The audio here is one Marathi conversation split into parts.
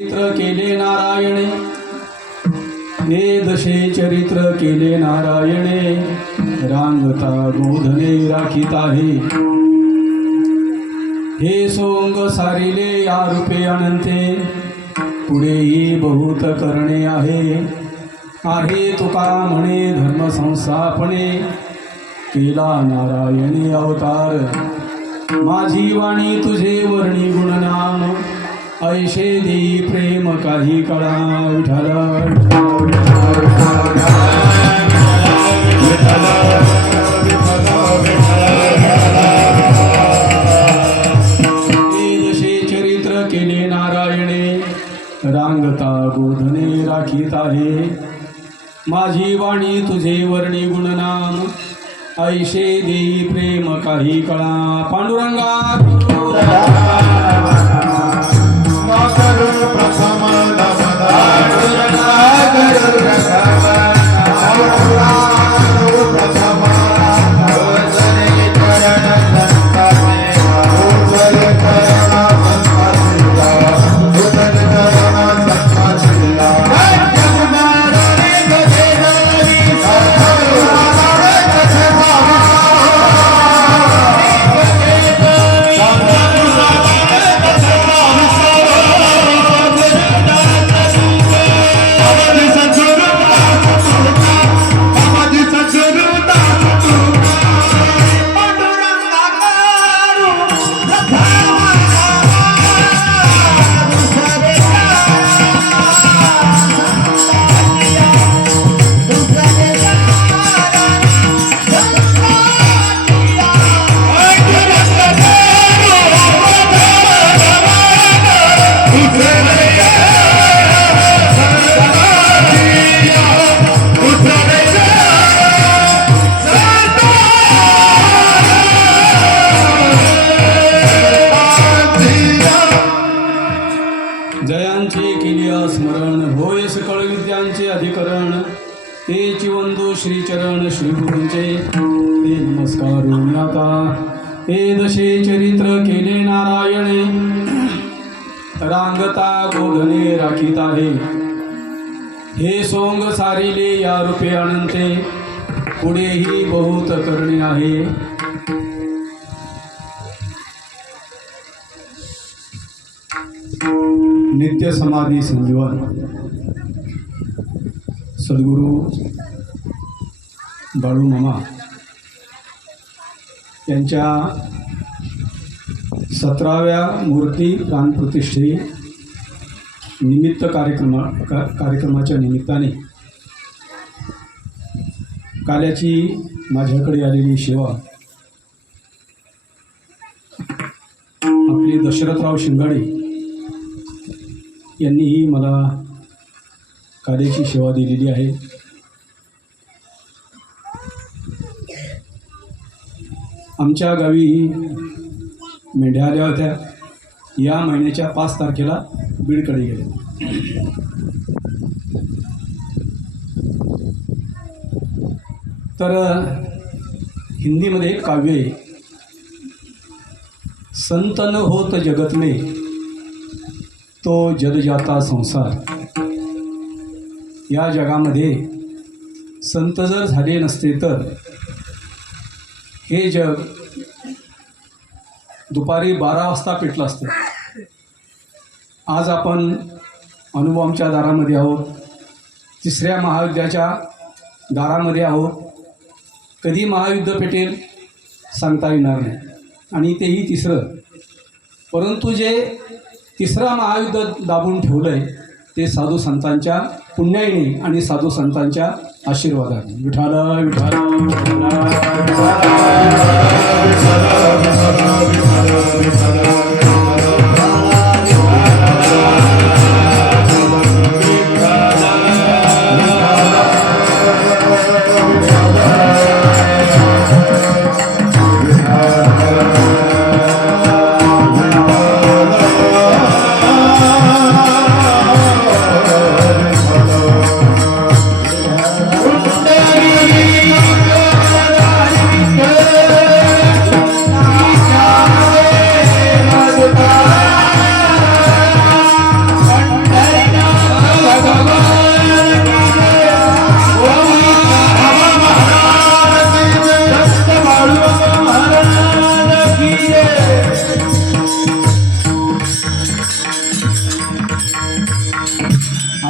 चरित्र केले नारायणे, हे दशे चरित्र केले नारायणे, रांगता गोधने राखीत आहे. हे सोंग सारिले या रूपे अनंते, पुढेही बहुत करणे आहे. आहे तुका म्हणे धर्म संस्थापने, केला नारायणे अवतार. माझी वाणी तुझे वर्णी गुणनाम, ऐशे देई प्रेम काही कळा. विठ्ठल दशे चरित्र केले नारायणे, रांगता गोधने राखीत आहे. माझी वाणी तुझे वर्णी गुणनाम, ऐशे देई प्रेम काही कळा. पांडुरंगा जयांचे केलिया स्मरण, होय सकळ विद्यांचे अधिकरण. तेची वंदू श्रीचरण श्रीगुरूंचे, ते नमस्कार आता. हे दशे चरित्र केले नारायणे, रांगता गोधने राखीत आहे. हे सोंग सारिले या रूपे अनंते, पुढेही बहुत करणे आहे. नित्य समाधी संजीवन सद्गुरू बाळू मामा यांच्या 17व्या मूर्ती प्राणप्रतिष्ठे निमित्त कार्यक्रमाच्या निमित्ताने काल्याची माझ्याकडे आलेली सेवा आपले दशरथराव शिंगाडे यांनीही मला कार्याची सेवा दिलेली आहे. आमच्या गावी मेंढ्या आल्या होत्या. या महिन्याच्या 5 तारखेला बीडकडे गेले. तर हिंदीमध्ये एक काव्य आहे, संत न होत जगत में तो जल जाता संसार. या जगामध्ये संत जर झाले नसते तर हे जग दुपारी 12 वाजता पेटलं असतं. आज आपण अणुबॉम्बच्या दारामध्ये आहोत, 3ऱ्या महायुद्धाच्या दारामध्ये आहोत. कधी महायुद्ध पेटेल सांगता येणार नाही, आणि तेही 3रं. परंतु जे 3रं महायुद्ध दाबून ठेवलं आहे ते साधू संतांच्या पुण्याईने आणि साधू संतांच्या आशीर्वादाने. विठ्ठल विठ्ठल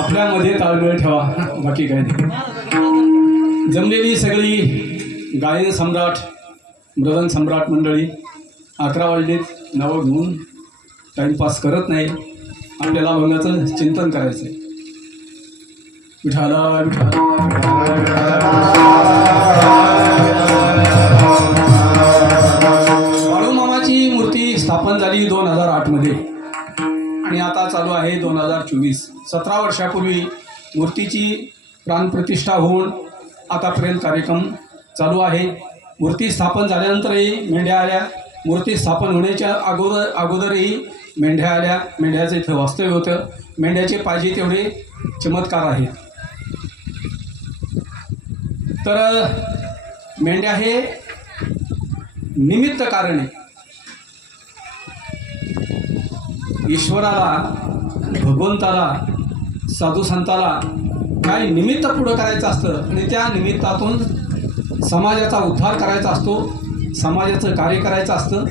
आपल्यामध्ये ताळमेळ ठेवा, बाकी काय नाही. जमलेली सगळी गायन सम्राट मृदंग सम्राट मंडळी 11 वाजलेत, नावं घेऊन टाईमपास करत नाही. आपल्याला अभंगाचं चिंतन करायचं आहे. विठाला बाळूमामाची मूर्ती स्थापन झाली 2008 मध्ये आणि आता चालू आहे 2024. 17 वर्षापूर्वी मूर्तीची प्राणप्रतिष्ठा होऊन आतापर्यंत कार्यक्रम चालू आहे. मूर्ती स्थापन झाल्यानंतरही मेंढ्या आल्या. मूर्ती स्थापन होण्याच्या अगोदरही मेंढ्या आल्या. मेंढ्याचं इथं वास्तव्य होतं. मेंढ्याचे पाहिजे तेवढे चमत्कार आहेत. तर मेंढ्या हे निमित्त कारण आहे. ईश्वराला, भगवंताला, साधू संताला काय निमित्त पुढं करायचं असतं आणि त्या निमित्तातून समाजाचा उद्धार करायचा असतो, समाजाचं कार्य करायचं असतं.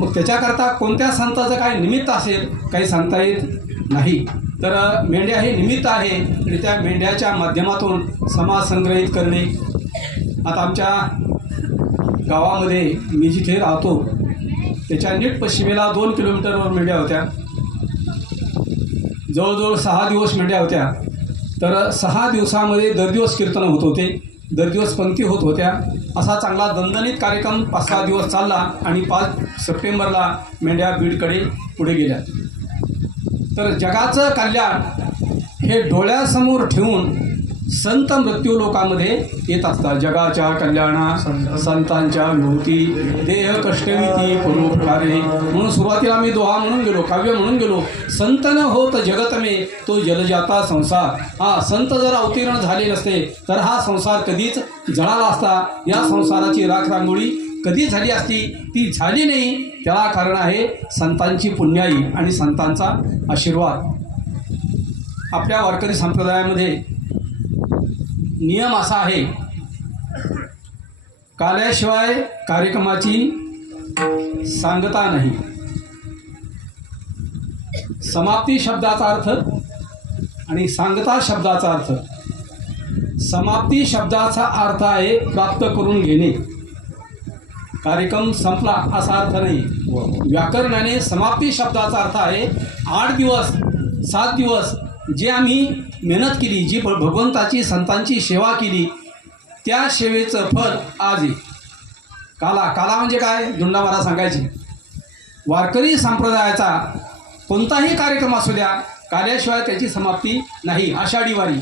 मग त्याच्याकरता कोणत्या संताचं काय निमित्त असेल काही सांगता येत नाही. तर मेंढ्या हे निमित्त आहे आणि त्या मेंढ्याच्या माध्यमातून समाज संग्रहित करणे. आता आमच्या गावामध्ये मी जिथे राहतो त्याच्या नीट पश्चिमेला 2 किलोमीटरवर मेंढ्या होत्या. जवळजवळ 6 दिवस मेंढ्या होत्या. तर 6 दिवसामध्ये दर दिवस कीर्तन होत होते, दर दिवस पंक्ती होत होत्या. असा चांगला दणदणीत कार्यक्रम 5-6 दिवस चालला आणि 5 सप्टेंबरला मेंढ्या बीडकडे पुढे गेल्या. तर जगाचं कल्याण हे डोळ्यासमोर ठेवून संत मृत्यू लोकांमध्ये येत असतात. जगाच्या कल्याणा संतांच्या विभूती देह कष्टविती परोपकारे म्हणून सुरुवातीला मी दोहा म्हणून गेलो, काव्य म्हणून गेलो. संत न होत जगत में तो जलजाता संसार. हा संत जर अवतीर्ण झाले नसते तर हा संसार कधीच जळाला असता. या संसाराची राख रांगोळी कधी झाली असती, ती झाली नाही. त्याला कारण आहे संतांची पुण्याई आणि संतांचा आशीर्वाद. आपल्या वारकरी संप्रदायामध्ये नियम असा आहे, काल्याशिवाय कार्यक्रमाची सांगता नाही. समाप्ती शब्दाचा अर्थ आणि सांगता शब्दाचा अर्थ. समाप्ती शब्दाचा अर्थ आहे प्राप्त करून घेणे. कार्यक्रम संपला असा अर्थ नाही. व्याकरणाने समाप्ती शब्दाचा अर्थ आहे 8 दिवस 7 दिवस जे आम्ही मेहनत केली, जी भगवंताची संतांची सेवा केली, त्या सेवेचं फळ आज आहे. काला म्हणजे काय, धुंडा मला सांगायची. वारकरी संप्रदायाचा कोणताही कार्यक्रम असू द्या, काल्याशिवाय त्याची समाप्ती नाही. आषाढी वारी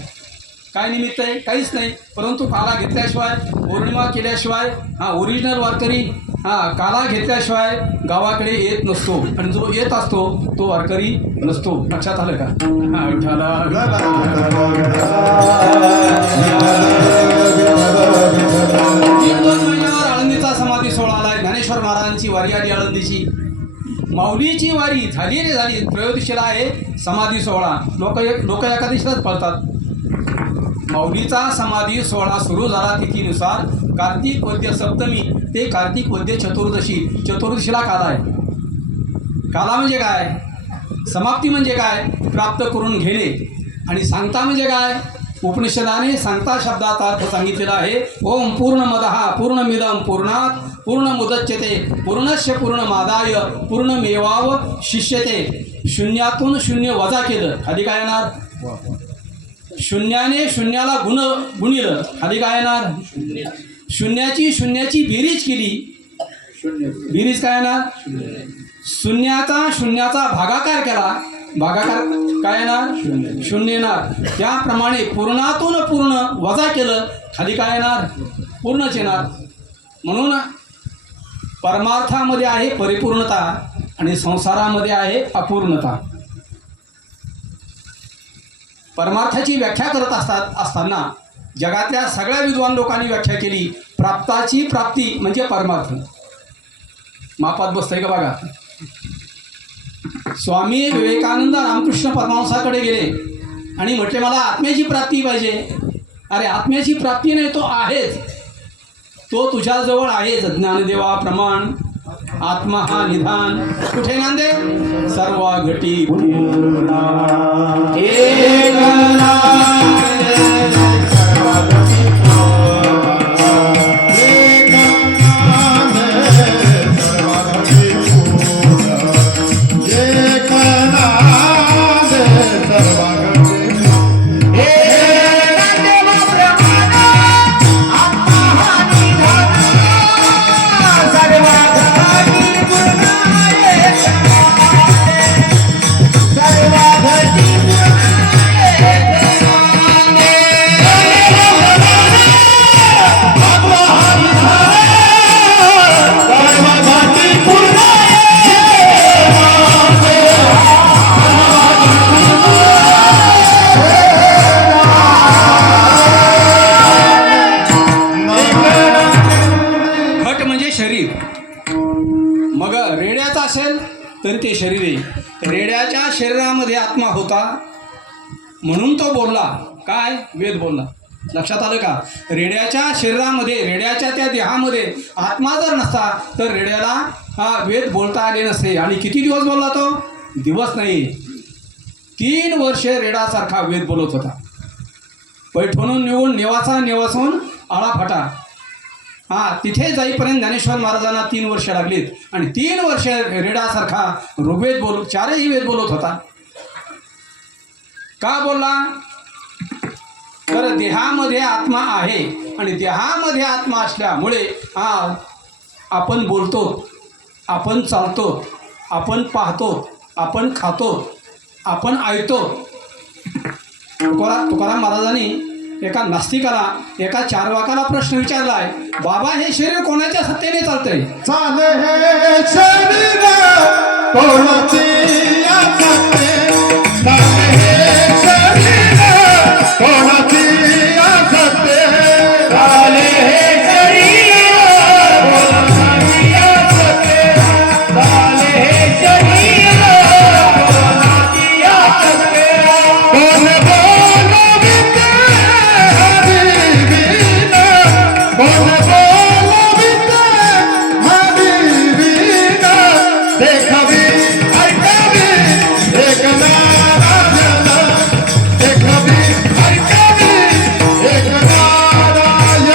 काय निमित्त आहे, काहीच नाही. परंतु काला घेतल्याशिवाय, पौर्णिमा केल्याशिवाय ओरिजिनल वारकरी काला घेतल्याशिवाय गावाकडे येत नसतो आणि जो येत असतो तो वारकरी नसतो. लक्षात आलं का? 3 महिन्यावर आळंदीचा समाधी सोहळा आलाय. ज्ञानेश्वर महाराजांची वारी आली आळंदीची. माऊलीची वारी झाली. त्रयोदशीला आहे समाधी सोहळा. लोक एकादशीलाच पळतात. माऊलीचा समाधी सोहळा सुरू झाला तिथीनुसार कार्तिक वद्य सप्तमी ते कार्तिक वद्य चतुर्दशी. चतुर्दशीला काला आहे. काला म्हणजे काय, समाप्ती म्हणजे काय, प्राप्त करून घेणे. आणि सांगता म्हणजे काय, उपनिषदाने सांगता शब्दाचा अर्थ सांगितलेला आहे. ओम पूर्णमदः पूर्णमिदं पूर्णात् पूर्णमुदच्यते पूर्णस्य पूर्णमादाय पूर्णमेवावशिष्यते. शून्यातून शून्य वजा केलं, खाली काय येणार, शून्याने शून्याला गुणिलं, खाली काय येणार, शून्याची बेरीज केली, बेरीज काय येणार, शून्याचा भागाकार केला, भागाकार काय येणार, शून्य येणार. त्याप्रमाणे पूर्णातून पूर्ण वजा केलं, खाली काय येणार, पूर्णच येणार. म्हणून परमार्थामध्ये आहे परिपूर्णता आणि संसारामध्ये आहे अपूर्णता. परमार्थाची व्याख्या करत असताना जगातल्या सगळ्या विद्वान लोकांनी व्याख्या केली, प्राप्ताची प्राप्ती म्हणजे परमार्थ. मापात बसतंय का बघा. स्वामी विवेकानंद रामकृष्ण परमहंसाकडे गेले आणि म्हटले मला आत्म्याची प्राप्ती पाहिजे. अरे आत्म्याची प्राप्ती नाही, तो आहेच, तो तुझ्याजवळ आहेच. ज्ञानदेवा प्रमाण आत्मा हा निधान. कुठे नांदे, सर्व घटी पूर्णा एक शरीरे, रेड्याच्या शरीरामध्ये आत्मा होता म्हणून तो बोलला. काय? वेद बोलला. लक्षात आलं का? रेड्याच्या शरीरामध्ये, रेड्याच्या त्या देहामध्ये आत्मा जर नसता तर रेड्याला वेद बोलता आले नसते. आणि किती दिवस बोलला तो? दिवस नाही, 3 वर्ष रेड्यासारखा वेद बोलत होता. पैठणून निघून नेवासून आळाफाटा तिथे जाईपर्यंत ज्ञानेश्वर महाराजांना 3 वर्ष लागलीत. आणि 3 वर्ष रेड्यासारखा ऋग्वेद बोल 4ही वेद बोलत होता. का बोलला? तर देहामध्ये आत्मा आहे आणि देहामध्ये आत्मा असल्यामुळे आपण बोलतो, आपण चालतो, आपण पाहतो, आपण खातो, आपण ऐकतो. तुकाराम महाराजांनी एका नास्तिकाला, एका चार्वाकाला प्रश्न विचारलाय, बाबा हे शरीर कोणाच्या सत्तेने चालतंय? चाले हे शरीर कोणाची सत्ते, चाले हे शरीर कोणाची सत्ते, चाले हे शरीर कोणाची सत्ते, चाले हे शरीर कोणाची सत्ते. कोण बोलविते हबीबीना, कोण बोलविते हबीबीना, देखावी ऐकावी एक नारायण, देखावी ऐकावी एक नारायण.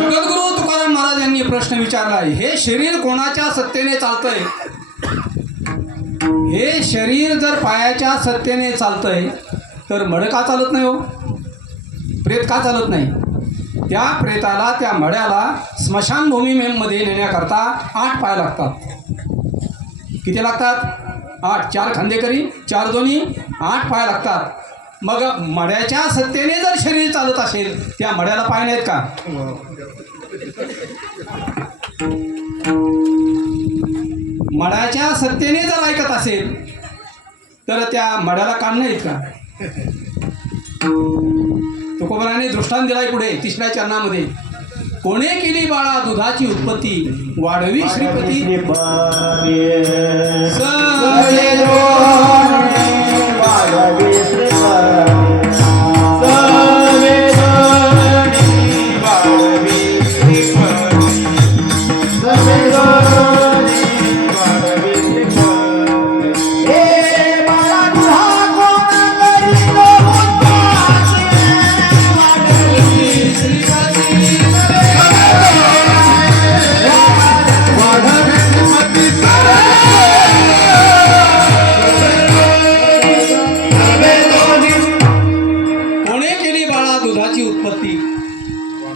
जगद्गुरु तुकाराम महाराज यांनी प्रश्न विचारलाय, हे शरीर कोणाच्या सत्तेने चालतंय? हे शरीर जर पायाच्या सत्तेने चालतंय तर मड का चालत नाही हो? प्रेत का चालत नाही? त्या प्रेताला, त्या मड्याला स्मशानभूमीमध्ये नेण्याकरता 8 पाय लागतात. किती लागतात? 8. 4 खांदेकरी, 4 दोन्ही, 8 पाय लागतात. मग मड्याच्या सत्तेने जर शरीर चालत असेल, त्या मड्याला पाय नाहीत का? मड्याच्या सत्तेने जर ऐकत असेल तर त्या मड्याला कान नाहीत का? तुकोबराने दृष्टांत दिलाय पुढे 3ऱ्या चरणामध्ये, कोणे केली बाळा दुधाची उत्पत्ती, वाढवी श्रीपती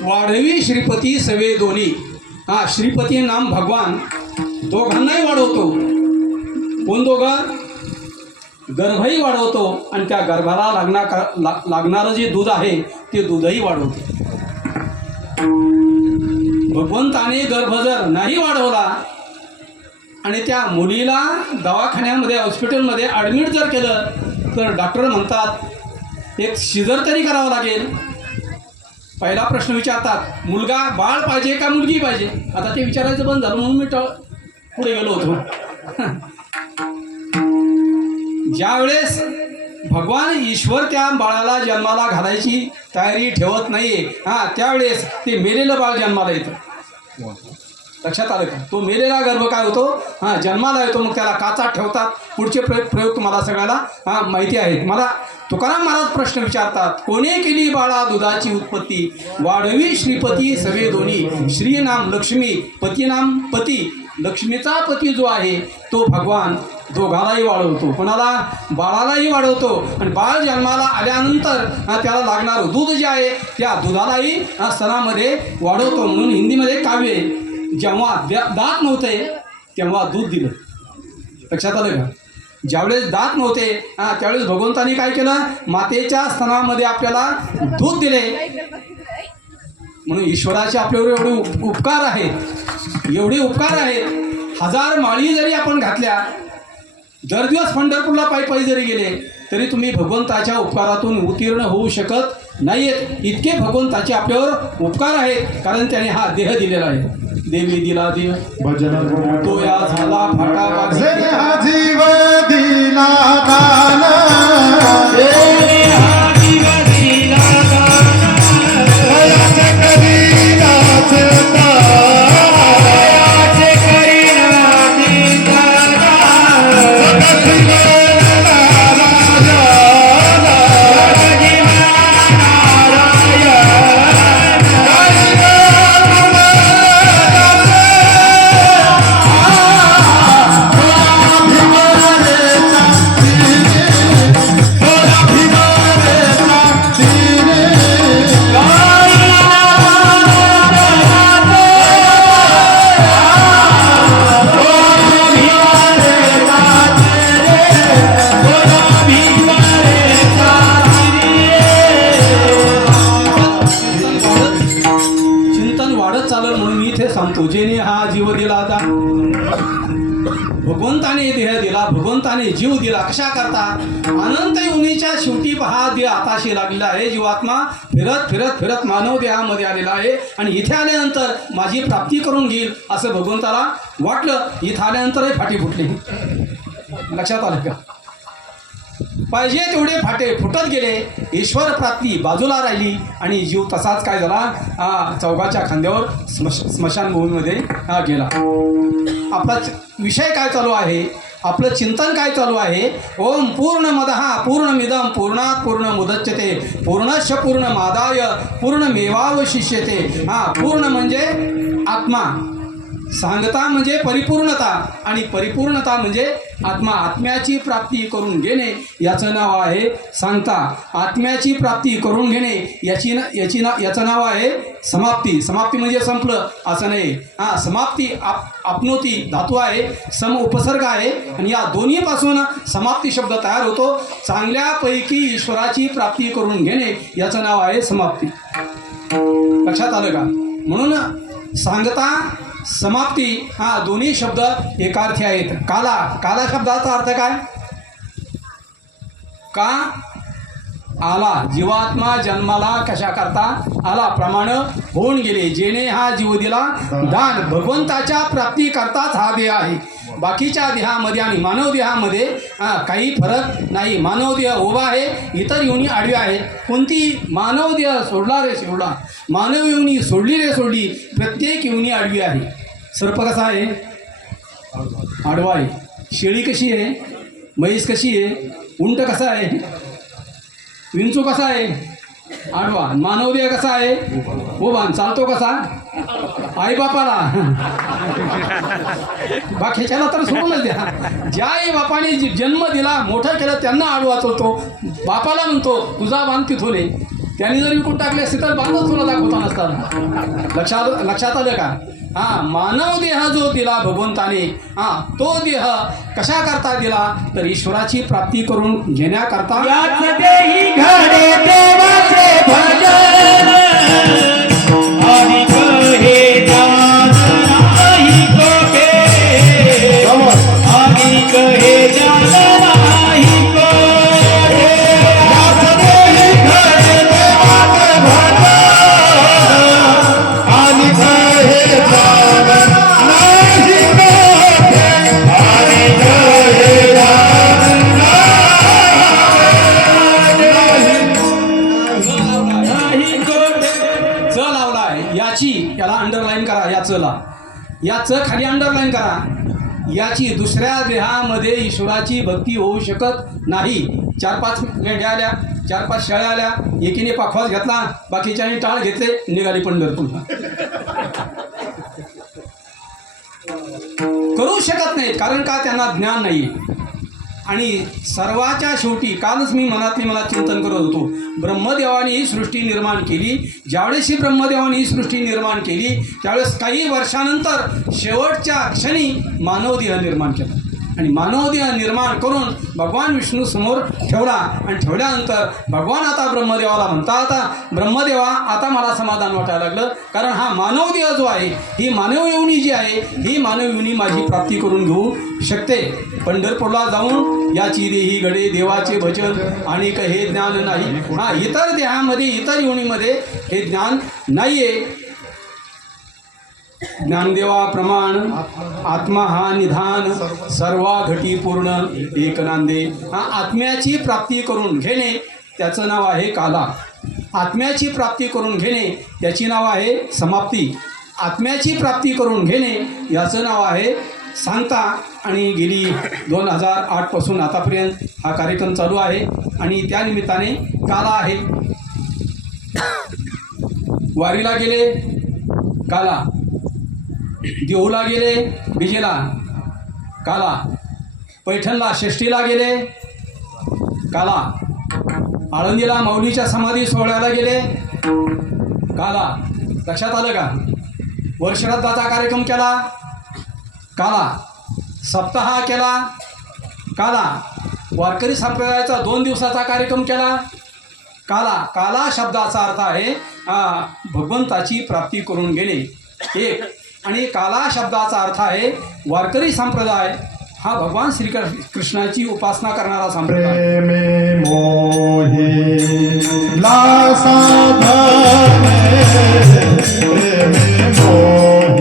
वाढवी श्रीपती सवे दोन्ही. श्रीपती नाम भगवान दोघांनाही वाढवतो. कोण दोघं? गर्भही वाढवतो आणि त्या गर्भाला लागणारं जे दूध आहे ते दूधही वाढवतो. भगवंताने गर्भ जर नाही वाढवला आणि त्या मुलीला दवाखान्यामध्ये, हॉस्पिटलमध्ये ॲडमिट जर केलं तर डॉक्टर म्हणतात एक सिझर तरी करावं लागेल. पहिला प्रश्न विचारतात, मुलगा बाळ पाहिजे का मुलगी पाहिजे? आता ते विचारायचं बंद झालं म्हणून मी पुढे गेलो होतो. ज्यावेळेस भगवान ईश्वर त्या बाळाला जन्माला घालायची तयारी ठेवत नाहीये, त्यावेळेस ते मेलेलं बाळ जन्माला येतं. लक्षात आलं का? तो मेलेला गर्भ काय होतो? जन्माला येतो. मग त्याला काचात ठेवतात. पुढचे प्रयोग तुम्हाला सगळ्याला माहिती आहेत. मला तुकाराम महाराज प्रश्न विचारतात, कोणे केली बाळा दुधाची उत्पत्ती, वाढवी श्रीपती सवे दोन्ही. श्री नाम लक्ष्मी, पती नाम पती. लक्ष्मीचा पती जो आहे तो भगवान दोघालाही वाढवतो. कोणाला? बाळालाही वाढवतो. आणि बाळ जन्माला आल्यानंतर त्याला लागणारं दूध जे आहे त्या दुधालाही स्तनामध्ये वाढवतो. म्हणून हिंदीमध्ये काव्य, जेव्हा दात नव्हते तेव्हा दूध दिलं. लक्षात आलं का? ज्यावेळेस दात नव्हते त्यावेळेस भगवंतानी काय केलं? मातेच्या स्तनामध्ये आपल्याला दूध दिले. म्हणून ईश्वराचे आपल्यावर एवढे उपकार आहेत, एवढे उपकार आहेत. 1000 माळी जरी आपण घातल्या, दर दिवस पंढरपूरला पायी पायी जरी गेले तरी तुम्ही भगवंताच्या उपकारातून उत्तीर्ण होऊ शकत नाहीत. इतके भगवंताचे आपल्यावर उपकार आहेत, कारण त्याने हा देह दिलेला आहे. देवी दिला देव भजन तो या झाला फाटा वाघ. हा जीव दिला दान वयाचे करीनाच सांगतो. जेने हा जीव दिला होता, भगवंताने देह दिला, भगवंताने जीव दिला. कशा करता? अनंत योनीच्या शेवटी हा देह हाताशी लागलेला आहे. जीवात्मा फिरत फिरत फिरत मानव देहामध्ये आलेला आहे आणि इथे आल्यानंतर माझी प्राप्ती करून घेईल असं भगवंताला वाटलं. इथं आल्यानंतरही फाटी फुटली. लक्षात आलं का? पाहिजे तेवढे फाटे फुटत गेले, ईश्वर प्राप्ती बाजूला राहिली आणि जीव तसाच काय झाला, चौघाच्या खांद्यावर स्मशानभूमीमध्ये गेला. आपला विषय काय चालू आहे, आपलं चिंतन काय चालू आहे? ओम पूर्णमदः पूर्णमिदं पूर्णात् पूर्णमुदच्यते पूर्णस्य पूर्णमादाय पूर्णमेवावशिष्यते. पूर्ण म्हणजे आत्मा, सांगता म्हणजे परिपूर्णता आणि परिपूर्णता म्हणजे आत्मा. आत्म्याची प्राप्ती करून घेणे याचं नाव आहे सांगता. आत्म्याची प्राप्ती करून घेणे याचं नाव आहे समाप्ती. समाप्ती म्हणजे संपलं असं नाही. समाप्ती आपनोती धातू आहे, सम उपसर्ग आहे आणि या दोन्हीपासून समाप्ती शब्द तयार होतो. चांगल्यापैकी ईश्वराची प्राप्ती करून घेणे याचं नाव आहे समाप्ती. लक्षात आलं का? म्हणून सांगता समाप्ती दोन्ही शब्द एकार्थी आहेत. काला, काला शब्दाचा अर्थ काय? का आला, जीवात्मा जन्माला कशा करता आला, प्रमाण होऊन गेले. जेने हा जीव दिला दान, भगवंताच्या प्राप्ती करताच हा देह आहे. बाकीच्या देहामध्ये आणि मानव देहामध्ये काही फरक नाही. मानव देह उभा आहे, इतर योनी आडव्या आहेत. कोणती? मानव देह सोडला रे सोडला, मानव योनी सोडली रे सोडली, प्रत्येक योनी आडवी आहे. सर्प कसा आहे? आडवा आहे. शेळी कशी आहे? म्हैस कशी आहे? उंट कसा आहे? विंचू कसा आहे? आडवा. मानव देह कसा आहे? उभा. चालतो कसा? आई बापाला बाकीच्याला तर सोडूनच द्या. ज्या आई बापाने जन्म दिला, मोठं केलं, त्यांना आडवा चालतो. बापाला म्हणतो तुझा बांध तिथून आहे. त्यांनी जर विकून टाकले असते तर बांधच तुला दाखवता नसताना. लक्षात आलं का? मानव देह जो दिला भगवंताने, तो देह कशा करता दिला? तर ईश्वराची प्राप्ती करून घेण्याकरता. याच देही घडे देवाचे भजन, आणि कहे जाण नाही कोठे, आणि कहे जाण नाही कोठे. याच देही घडे देवाचे भजन, आणि कहे जाण नाही कोठे, आणि कहे जाण नाही कोठे. च लावलाय, याला अंडरलाईन करा. या चला, या च खाली अंडरलाईन करा. याची दुसऱ्या देहामध्ये ईश्वराची भक्ती होऊ शकत नाही. 4-5 मेंढ्या आल्या, 4-5 शेळ्या आल्या, एकीने पाखवाज घेतला, बाकीच्याने टाळ घेतले, निघाली पंढरपूरला. करू शकत नाहीत, कारण का? त्यांना ज्ञान नाही. आणि सर्वाच्या शेवटी कालच मी मनातली मला चिंतन करत होतो, ब्रह्मदेवाने ही सृष्टी निर्माण केली. ज्यावेळेस ही ब्रह्मदेवाने ही सृष्टी निर्माण केली त्यावेळेस काही वर्षानंतर शेवटच्या क्षणी मानव देह निर्माण केला. आणि मानवदेह निर्माण करून भगवान विष्णू समोर ठेवला आणि ठेवल्यानंतर भगवान आता ब्रह्मदेवाला म्हणतात, ब्रह्मदेवा आता मला समाधान वाटायला लागलं, कारण हा मानवदेह जो आहे, ही मानव योनी जी आहे, ही मानव योनी माझी प्राप्ती करून घेऊ शकते. पंढरपूरला जाऊन याची देही घडे देवाचे भजन आणि हे ज्ञान नाही. हा इतर देहामध्ये इतर योनीमध्ये हे ज्ञान नाही आहे. ज्ञानदेवा प्रमाण आत्मा हा निधान सर्वा घटी पूर्ण एक नांदे. हा आत्म्याची प्राप्ती करून घेणे त्याचं नाव आहे काला. आत्म्याची प्राप्ती करून घेणे त्याची नाव आहे समाप्ती. आत्म्याची प्राप्ती करून घेणे याचं नाव आहे सांगता. आणि गेली 2008 पासून आतापर्यंत हा कार्यक्रम चालू आहे आणि त्या निमित्ताने काला आहे. वारीला गेले काला, देऊला गेले बिजेला काला, पैठणला षष्टीला गेले काला, आळंदीला माऊलीच्या समाधी सोहळ्याला गेले काला. लक्षात आलं का? वर्षश्राद्धाचा कार्यक्रम केला काला, सप्ताह केला काला, वारकरी संप्रदायाचा 2 दिवसाचा कार्यक्रम केला काला. काला शब्दाचा अर्थ आहे भगवंताची प्राप्ती करून घेणे एक, आणि काला शब्दाचा अर्थ आहे वारकरी संप्रदाय हा भगवान श्रीकृष्णाची उपासना करणारा संप्रदाय. प्रेमे मोही ला साधने, प्रेमे मोही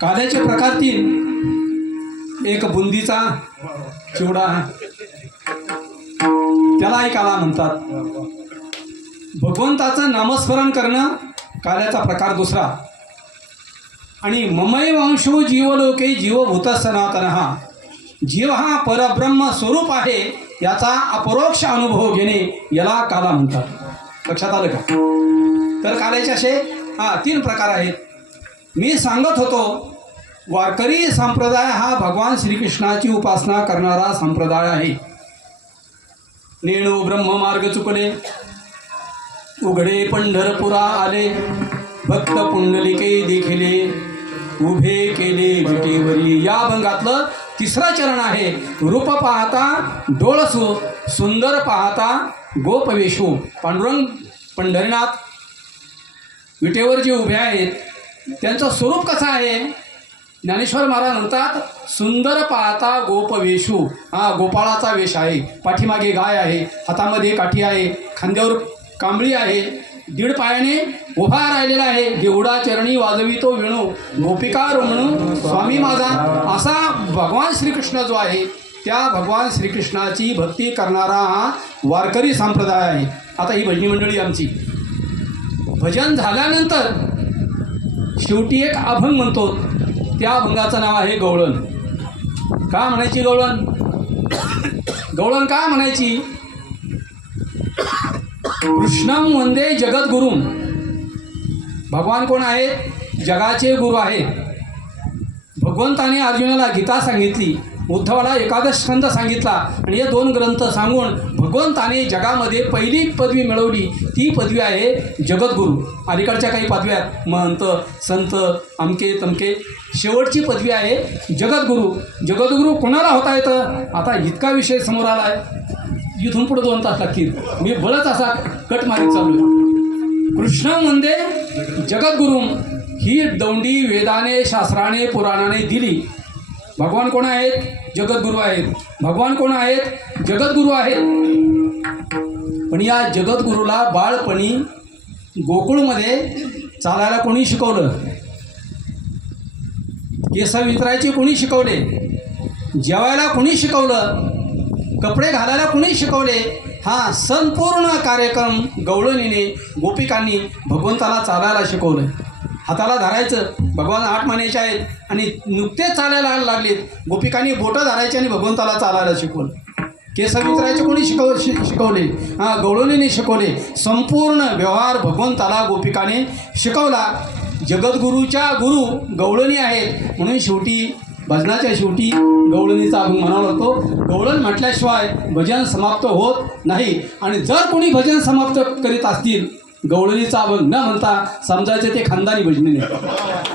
काल्याचे प्रकार 3. एक बुंदीचा चिवडा, त्यालाही काला म्हणतात. भगवंताचं नामस्मरण करणं काल्याचा प्रकार 2. आणि ममय वंशो जीवलोके जीवभूत सनातनः, जीव हा परब्रह्म स्वरूप आहे याचा अपरोक्ष अनुभव घेणे याला काला म्हणतात. लक्षात आलं का? तर काल्याचे असे 3 प्रकार आहेत. मी सांगत होतो वारकरी संप्रदाय हा भगवान श्रीकृष्णाची उपासना करणारा संप्रदाय आहे. नेणो ब्रह्ममार्ग चुकले, उघडे पंढरपुरा आले, भक्त पुंडलिके देखिले, उभे केले विटेवरी. या अभंगातलं 3रं चरण आहे. रूप पाहता डोळसू, सुंदर पाहता गोपवेशू. पांडुरंग पंढरीनाथ विटेवर जे उभे आहेत त्यांचं स्वरूप कसं आहे? ज्ञानेश्वर महाराज म्हणतात सुंदर पाहता गोपवेशू. गोपाळाचा वेश आहे. पाठीमागे गाय आहे, हातामध्ये काठी आहे, खांद्यावर कांबळी आहे, 1.5 पायाने उभा राहिलेला आहे. देवडा चरणी वाजवितो वेणू, गोपिका रमणू स्वामी माझा. असा भगवान श्रीकृष्ण जो आहे त्या भगवान श्रीकृष्णाची भक्ती करणारा हा वारकरी संप्रदाय आहे. आता ही भजनी मंडळी आमची भजन झाल्यानंतर शेवटी एक अभंग म्हणतो. त्या अभंगाचं नाव आहे गवळण. का म्हणायची गवळण? गवळण का म्हणायची? कृष्णं वंदे जगद्गुरुं. भगवान कोण आहेत? जगाचे गुरु आहेत. भगवंताने अर्जुनाला गीता सांगितली, उद्धवाला एकादश स्कंद सांगितला आणि हे 2 ग्रंथ सांगून भगवंताने जगामध्ये पहिली पदवी मिळवली. ती पदवी आहे जगद्गुरू. अलीकडच्या काही पदव्या आहेत, महंत, संत, अमके तमके. शेवटची पदवी आहे जगद्गुरू. जगद्गुरू कोणाला होता येतं? आता इतका विषय समोर आला आहे, इथून पुढे 2 तास लागतील. मी बळच असा कट मारीत चालू आहे. कृष्ण म्हणजे जगद्गुरू ही दौंडी वेदाने, शास्त्राने, पुराणाने दिली. भगवान कोण आहेत? जगद्गुरू आहेत. भगवान कोण आहेत? जगद्गुरू आहेत. पण या जगद्गुरूला बाळपणी गोकुळमध्ये चालायला कोणी शिकवलं? केस विंचरायचे कोणी शिकवले? जेवायला कोणी शिकवलं? कपडे घालायला कोणी शिकवले? हा संपूर्ण कार्यक्रम गवळणीने, गोपिकांनी भगवंताला चालायला शिकवलं. हाताला धरायचं, भगवान 8 महिन्याचे आहेत आणि नुकतेच चालायला लागलेत. गोपिकांनी बोटं धरायची आणि भगवंताला चालायला शिकवलं. केस विंचरायचे कोणी शिकवले? हां, गवळणीने शिकवले. संपूर्ण व्यवहार भगवंताला गोपिकाने शिकवला. जगद्गुरूच्या गुरु गवळणी आहेत. म्हणून शेवटी भजनाच्या शेवटी गवळणीचा अभंग म्हणावा लागतो. गवळण म्हटल्याशिवाय भजन समाप्त होत नाही. आणि जर कोणी भजन समाप्त करीत असतील गवळणीचा अभंग न म्हणता, समजायचे ते खानदानी भजनी नाही.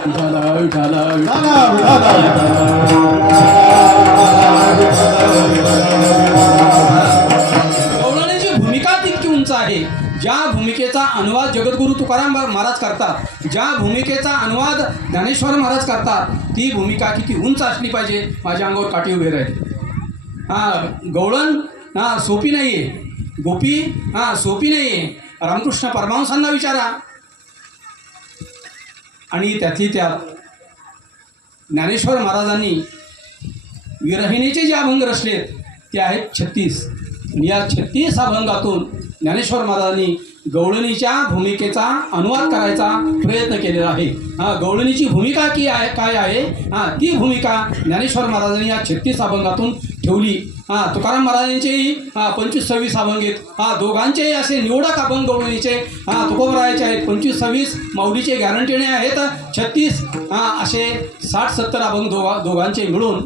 विठाला विठाला गवळणीची भूमिका तितकी उंच आहे. ज्या भूमिकेचा अनुवाद जगद्गुरू तुकाराम महाराज करतात, ज्या भूमिकेचा अनुवाद ज्ञानेश्वर महाराज करतात, ती भूमिका किती उंच असली पाहिजे. माझ्या अंगावर काठी उभे राहील. हां, गवळण सोपी नाही आहे. गोपी सोपी नाही आहे. रामकृष्ण परमहंसांना विचारा. आणि त्यातली त्यात ज्ञानेश्वर महाराजांनी विरहिणीचे जे अभंग रचलेत ते आहेत 36. या 36 अभंगातून ज्ञानेश्वर महाराजांनी गवळणीच्या भूमिकेचा अनुवाद करायचा प्रयत्न केलेला आहे. गवळणीची भूमिका काय आहे, ती भूमिका ज्ञानेश्वर महाराजांनी या 36 अभंगातून ठेवली. तुकाराम महाराजांचेही 25-26 अभंग आहेत. दोघांचेही असे निवडक अभंग गवळणीचे, तुकोबरायाचे आहेत 25-26, माऊलीचे गॅरंटीने आहेत 36. असे 60-70 अभंग दोघांचे मिळून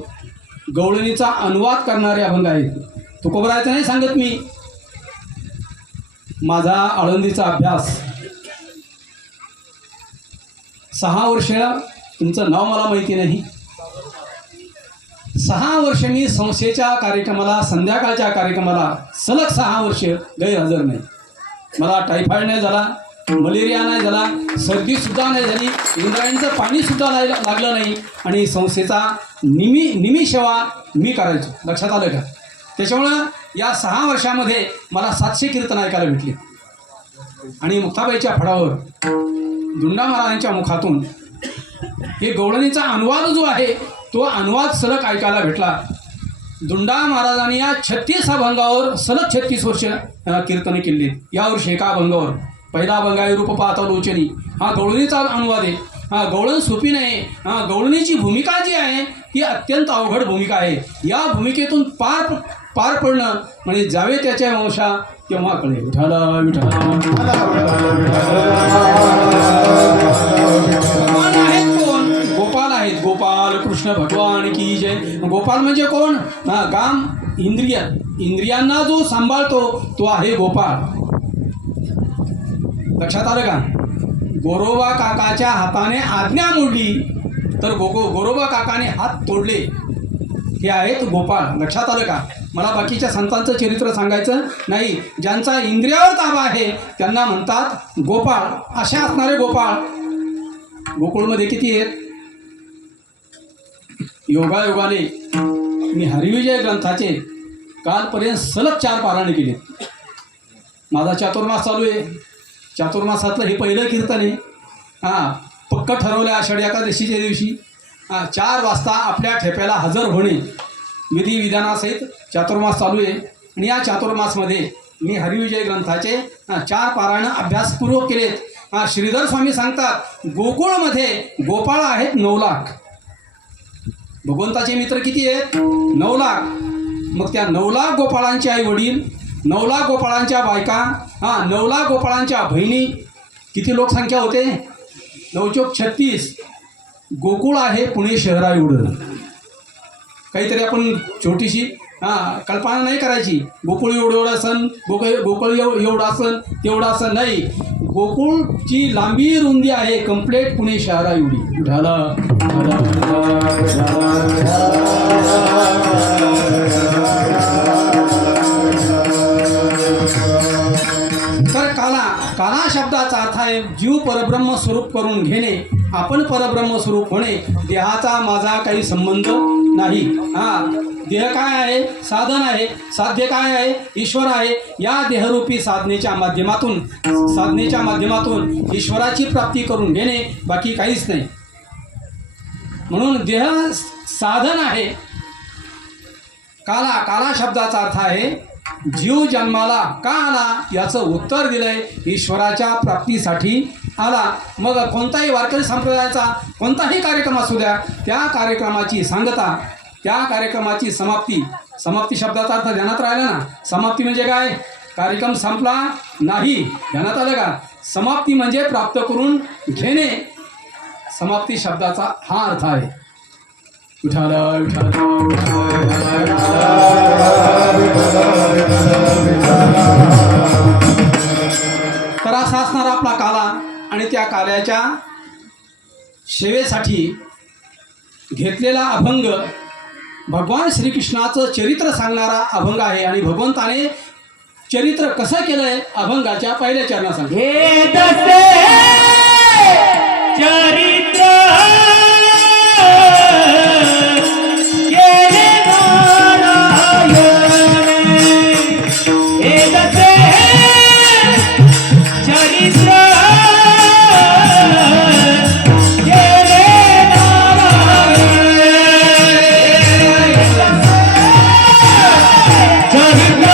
गवळणीचा अनुवाद करणारे अभंग आहेत. तुकोबरायाचं नाही सांगत मी. माझा आळंदीचा अभ्यास 6 वर्ष, तुमचं नाव मला माहिती नाही, 6 वर्ष मी संस्थेच्या कार्यक्रमाला, संध्याकाळच्या कार्यक्रमाला सलग 6 वर्ष गैरहजर नाही. मला टायफॉइड नाही झाला, मलेरिया नाही झाला, सर्दीसुद्धा नाही झाली, इंद्रायणीचं पाणीसुद्धा लागलं नाही. आणि संस्थेचा निमी सेवा मी करायचो. लक्षात आलं का? त्याच्यामुळं या 6 वर्षामध्ये मला 700 कीर्तन ऐकायला भेटले. आणि मुक्ताबाईच्या फडावर दुंडा महाराजांच्या मुखातून हे गवळणीचा अनुवाद जो आहे तो अनुवाद सलग ऐकायला भेटला. दुंडा महाराजांनी या 36 अभंगावर सलग 36 वर्ष कीर्तने केली. यावर्षी एका अभंगावर, पहिला अभंग आहे रूप पाहता लोचनी, हा गवळणीचा अनुवाद आहे. गवळण सोपी नाही. गवळणीची भूमिका जी आहे ती अत्यंत अवघड भूमिका आहे. या भूमिकेतून पार पडणं म्हणजे जावे त्याच्या वंशा तेव्हा कळे. विठाला विठाला भगवान आहेत कोण? गोपाल आहेत. गोपाल कृष्ण भगवान की जय. गोपाल म्हणजे कोण? काम इंद्रियांना जो सांभाळतो तो आहे गोपाल. लक्षात आलं का? गोरोबा काकाच्या हाताने आज्ञा मोडली तर गोरोबा काकाने हात तोडले. हे आहेत गोपाळ. लक्षात आलं का? मला बाकीच्या संतांचं चरित्र सांगायचं नाही. ज्यांचा इंद्रियावर ताबा आहे त्यांना म्हणतात गोपाळ. असे असणारे गोपाळ गोकुळमध्ये किती आहेत? योगायोगाने मी हरिविजय ग्रंथाचे कालपर्यंत सलग 4 पारायणे केले. माझा चातुर्मास चालू आहे. चातुर्मासातलं हे पहिलं कीर्तन आहे. पक्क ठरवलं आषाढी एकादशीच्या दिवशी 4 वाजता आपल्या ठेप्याला हजर होणे. विधी विधानासहित चातुर्मास चालू आहे. आणि या चातुर्मासमध्ये मी हरिविजय ग्रंथाचे 4 पारायण अभ्यासपूर्वक केलेत. श्रीधर स्वामी सांगतात गोकुळमध्ये गोपाळ आहेत 9 लाख. भगवंताचे मित्र किती आहेत? 9 लाख. मग त्या 9 लाख गोपाळांचे आई वडील, 9 लाख गोपाळांच्या बायका, 9 लाख गोपाळांच्या बहिणी, किती लोकसंख्या होते? 9 चोक 36. गोकुळ आहे पुणे शहरा एवढं. काहीतरी आपण छोटीशी कल्पना नाही करायची. गोकुळ एवढं असन, गोकुळ एवढं असन, तेवढं असं नाही. गोकुळची लांबी रुंदी आहे कंप्लेट पुणे शहरा एवढी. तर काला शब्दाचा अर्थ आहे जीव परब्रह्म स्वरूप करून घेणे, आपण परब्रह्म स्वरूप होणे. देहाचा माझा काही संबंध नाही. देह काय आहे? साधन आहे. साध्य काय आहे? ईश्वर आहे. या देहरूपी साधनेच्या माध्यमातून ईश्वराची प्राप्ती करून घेणे, बाकी काहीच नाही. म्हणून देह साधन आहे. काला शब्दाचा अर्थ आहे जीव जन्माला का आला याचं उत्तर दिलंय, ईश्वराच्या प्राप्तीसाठी आला. मग कोणताही वारकरी संप्रदायाचा कोणताही कार्यक्रम असू द्या, त्या कार्यक्रमाची सांगता, त्या कार्यक्रमाची समाप्ती शब्दाचा अर्थ ध्यानात राहिला ना. समाप्ती म्हणजे काय? कार्यक्रम संपला नाही. ध्यानात आलं का? समाप्ती म्हणजे प्राप्त करून घेणे. समाप्ती शब्दाचा हा अर्थ आहे. विठ्ठल तर असा असणारा आपला काला, आणि त्या काल्याच्या सेवेसाठी घेतलेला अभंग भगवान श्रीकृष्णाचं चरित्र सांगणारा अभंग आहे. आणि भगवंताने चरित्र कसं केलंय अभंगाच्या पहिल्या चरणात सांग. हे दसे चरित्र केले नारायण, हे दसे चरित्र केले नारायण, चरित्र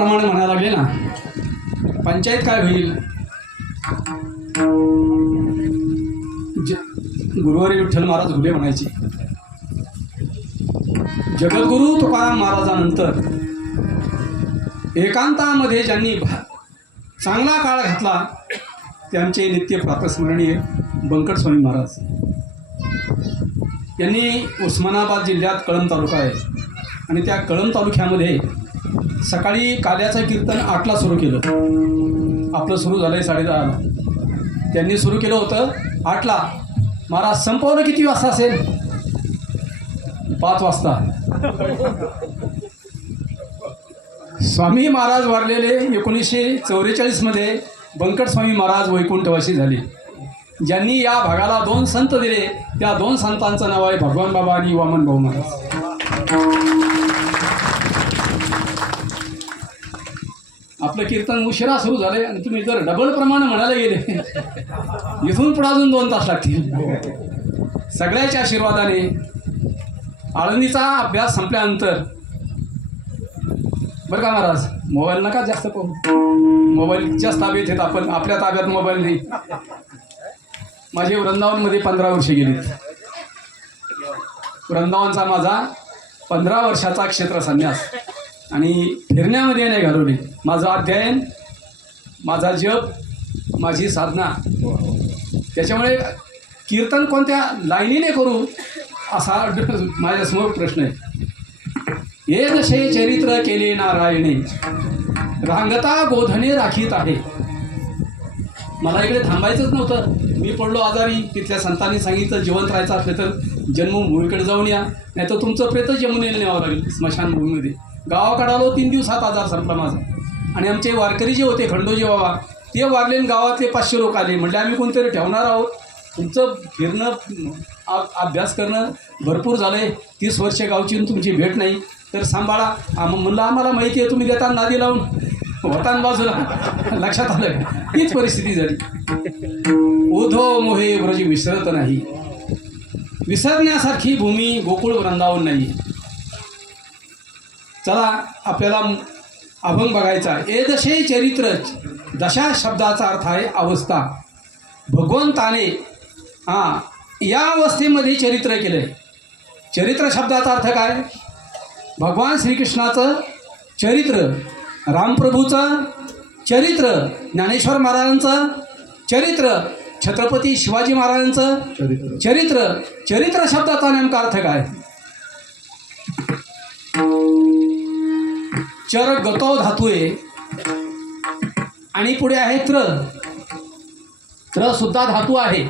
प्रमाणे म्हणायला लागले ना, पंचायत काय होईल. गुरुवारी विठ्ठल महाराज घुले म्हणायचे. जगद्गुरु तुकाराम महाराजानंतर एकांतामध्ये ज्यांनी चांगला काळ घातला ते आमचे नित्य प्रातस्मरणीय बंकट स्वामी महाराज यांनी उस्मानाबाद जिल्ह्यात कळंब तालुका आहे आणि त्या कळंब तालुक्यामध्ये सकाळी काल्याचं कीर्तन 8ला सुरू केलं. आपलं सुरू झालं आहे 10:30ला. त्यांनी सुरू केलं होतं 8ला. महाराज संपवलं किती वाजता असेल? 5 वाजता. स्वामी महाराज वारलेले 1944मध्ये बंकट स्वामी महाराज वैकुंठवासी झाले. ज्यांनी या भागाला 2 संत दिले, त्या 2 संतांचं नाव आहे भगवान बाबा आणि वामन भाऊ महाराज. आपलं कीर्तन उशिरा सुरू झाले आणि तुम्ही जर डबल प्रमाणे म्हणायला गेले इथून पुढे अजून 2 तास लागतील. सगळ्याच्या आशीर्वादाने आळंदीचा अभ्यास संपल्यानंतर बरं का महाराज, मोबाईल नका जास्त पाहू. मोबाईलच्याच ताब्यात येत आपण, आपल्या ताब्यात मोबाईल नाही. माझे वृंदावनमध्ये 15 वर्षे गेलीत. वृंदावनचा माझा 15 वर्षाचा क्षेत्र संन्यास आणि फिरण्यामध्ये नाही घालवले. माझं अध्ययन, माझा जप, माझी साधना. त्याच्यामुळे कीर्तन कोणत्या लाईनीने करू असा माझ्यासमोर प्रश्न आहे. हे जसे चरित्र केले नारायणे रांगता गोधने राखीत आहे. मला इकडे थांबायचंच नव्हतं. मी पडलो आजारी. तिथल्या संतांनी सांगितलं जिवंत राहायचं असलं तर जन्मभूमीकडे जाऊन या, नाही तर तुमचं प्रेतच जमुनेला न्यावं लागेल स्मशानभूमीमध्ये. गावाकडे आलो, 3 दिवसात आजार संपला माझा. आणि आमचे वारकरी जे होते खंडोजी बाबा ते वारले. गावातले 500 लोक आले. म्हटले आम्ही कोणतरी ठेवणार आहोत. तुमचं फिरणं अभ्यास करणं भरपूर झालं आहे. 30 वर्षे गावची तुमची भेट नाही, तर सांभाळा. म्हणलं आम्हाला माहिती आहे तुम्ही देता नादी लावून होतान बाजूला. लक्षात आलं. हीच परिस्थिती झाली. उधो मोहे व्रज विसरत नाही. विसरण्यासारखी भूमी गोकुळ वृंदावन नाही. चला आपल्याला अभंग बघायचा. ए दशे चरित्र, दशा शब्दाचा अर्थ आहे अवस्था. भगवंताने या अवस्थेमध्ये चरित्र केलं आहे. चरित्र शब्दाचा अर्थ काय? भगवान श्रीकृष्णाचं चरित्र, रामप्रभूचं चरित्र, ज्ञानेश्वर महाराजांचं चरित्र, छत्रपती शिवाजी महाराजांचं चरित्र. चरित्र शब्दाचा नेमका अर्थ काय? चर गतो धातू आहे आणि पुढे आहे त्र सुद्धा धातू आहे.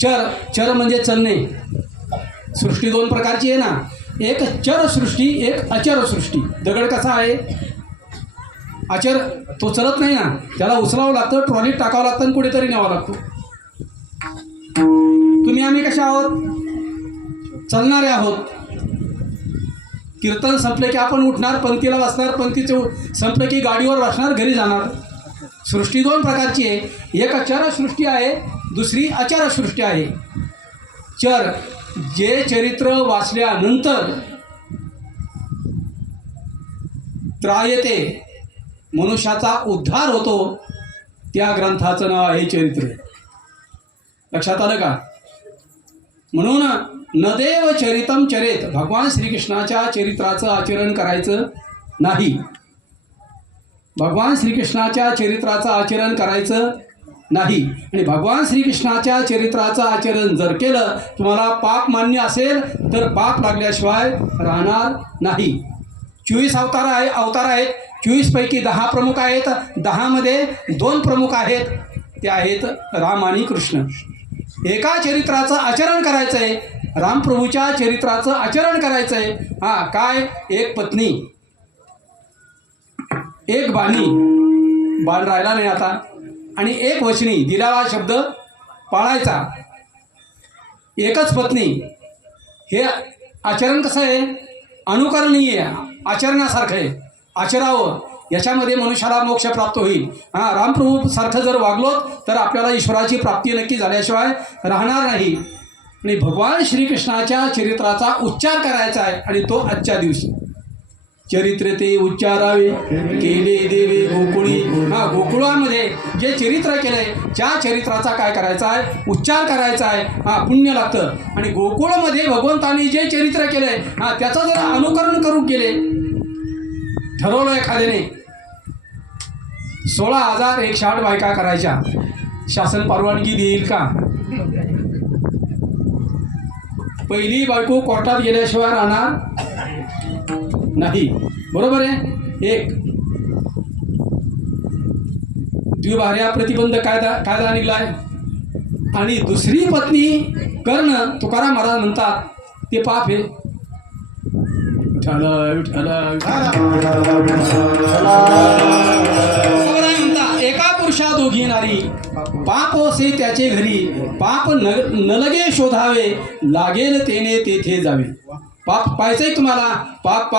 चर म्हणजे चलणे. सृष्टी 2 प्रकारची आहे ना, एक चर सृष्टी, एक अचर सृष्टी. दगड कसा आहे? अचर, तो चलत नाही ना, त्याला उचलावं लागतं, ट्रॉलीत टाकावं लागतं आणि कुठेतरी न्यावं लागतो. तुम्ही आम्ही कशा आहोत? चलणारे आहोत. कीर्तन संपले की आपण उठणार, पंक्तीला बसणार, पंक्तीचं संपलं की गाडीवर बसणार, घरी जाणार. सृष्टी 2 प्रकारची आहे. एक चर सृष्टी आहे, दुसरी अचर सृष्टी आहे. चर जे चरित्र वाचल्यानंतर त्रायते, मनुष्याचा उद्धार होतो, त्या ग्रंथाचं नाव आहे चरित्र. लक्षात आलं का? म्हणून नदेव चरितम चरेत. भगवान श्रीकृष्णाच्या चरित्राचं आचरण करायचं नाही. भगवान श्रीकृष्णाच्या चरित्राचं आचरण करायचं नाही. आणि भगवान श्रीकृष्णाच्या चरित्राचं आचरण जर केलं, तुम्हाला पाप मान्य असेल तर पाप लागल्याशिवाय राहणार नाही. 24 अवतार आहेत. 24 पैकी 10 प्रमुख आहेत. 10 मध्ये 2 प्रमुख आहेत, ते आहेत राम आणि कृष्ण. एका चरित्राचं आचरण करायचं आहे, रामप्रभूच्या चरित्राचं आचरण करायचं आहे. काय? एक पत्नी, एक बाणी, बाण राहिला नाही आता, आणि एक वचनी, दिलेला शब्द पाळायचा. एकच पत्नी. हे आचरण कसं आहे? अनुकरणीय आहे, आचरणासारखं आहे. आचरावं, याच्यामध्ये मनुष्याला मोक्ष प्राप्त होईल. रामप्रभू सारखं जर वागलो तर आपल्याला ईश्वराची प्राप्ती नक्की झाल्याशिवाय राहणार नाही. आणि भगवान श्रीकृष्णाच्या चरित्राचा उच्चार करायचा आहे, आणि तो आजच्या दिवशी चरित्र ते उच्चारावे केले देवे गोकुळी. हा, गोकुळामध्ये जे चरित्र केलंय त्या चरित्राचा काय करायचा आहे, उच्चार करायचा आहे. हा, पुण्य लागतं. आणि गोकुळमध्ये भगवंताने जे चरित्र केलंय हा त्याचं जर अनुकरण करून केले, ठरवलं एखाद्याने 16,108 बायका करायच्या, शासन परवानगी देईल का? पहिली बायको कोर्टात गेल्याशिवाय राहणार नाही, बरोबर आहे. एक द्विभार्या प्रतिबंध कायदा निघालाय. आणि दुसरी पत्नी करणं तुकाराम महाराज म्हणतात ते पाप आहे. विठ्ठल विठ्ठल म्हणता एका पुरुषा दोघी नारी, पाप असे त्याचे घरी, पाप न लगे शोधावे, लागेल तेने तेथे जावे. पाप पाहायचंय तुम्हाला, पाप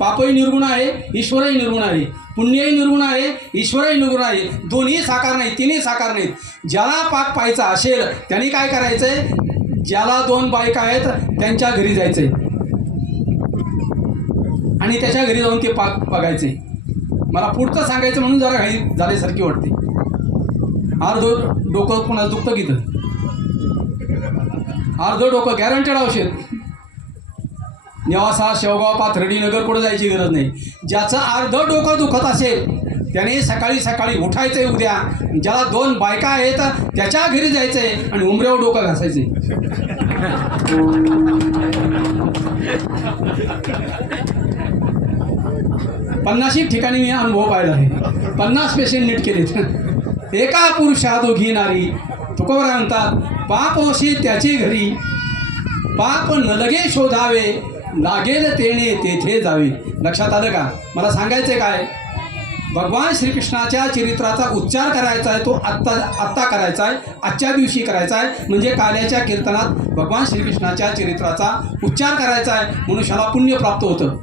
पापही निर्गुण आहे, ईश्वरही निर्गुण आहे. पुण्यही निर्गुण आहे, ईश्वरही निर्गुण आहे. दोन्ही साकार नाहीत, तिन्ही साकार नाहीत. ज्याला पाप पाहायचा असेल त्यांनी काय करायचंय, ज्याला 2 बायका आहेत त्यांच्या घरी जायचंय आणि त्याच्या घरी जाऊन ते पाप बघायचे. मला पुढचं सांगायचं म्हणून जरा घाई झाल्यासारखी वाटते. अर्ध डोकं कोणाला दुखतं की तर अर्ध डोकं गॅरंटेड औषध. नेवासा, शेवगाव, पाथर्डी, नगर कुठं जायची गरज नाही. ज्याचं अर्ध डोकं दुखत असेल त्याने सकाळी सकाळी उठायचंय उद्या, ज्याला 2 बायका आहेत त्याच्या घरी जायचंय आणि उमऱ्यावर डोकं घासायचे. पन्नाशी ठिकाणी मी अनुभव पाहिला आहे. 50 पेशंट नीट केलेत. एका पुरुषा दोघी नारी. तुकोबरा म्हणतात पाप असे त्याचे घरी, पाप न लगे शोधावे, लागेल तेने तेथे जावे. लक्षात आलं का? मला सांगायचं काय, भगवान श्रीकृष्णाच्या चरित्राचा उच्चार करायचा आहे तो आत्ता करायचा आहे, आजच्या दिवशी करायचा आहे. म्हणजे काल्याच्या कीर्तनात भगवान श्रीकृष्णाच्या चरित्राचा उच्चार करायचा आहे, मनुष्याला पुण्य प्राप्त होतं.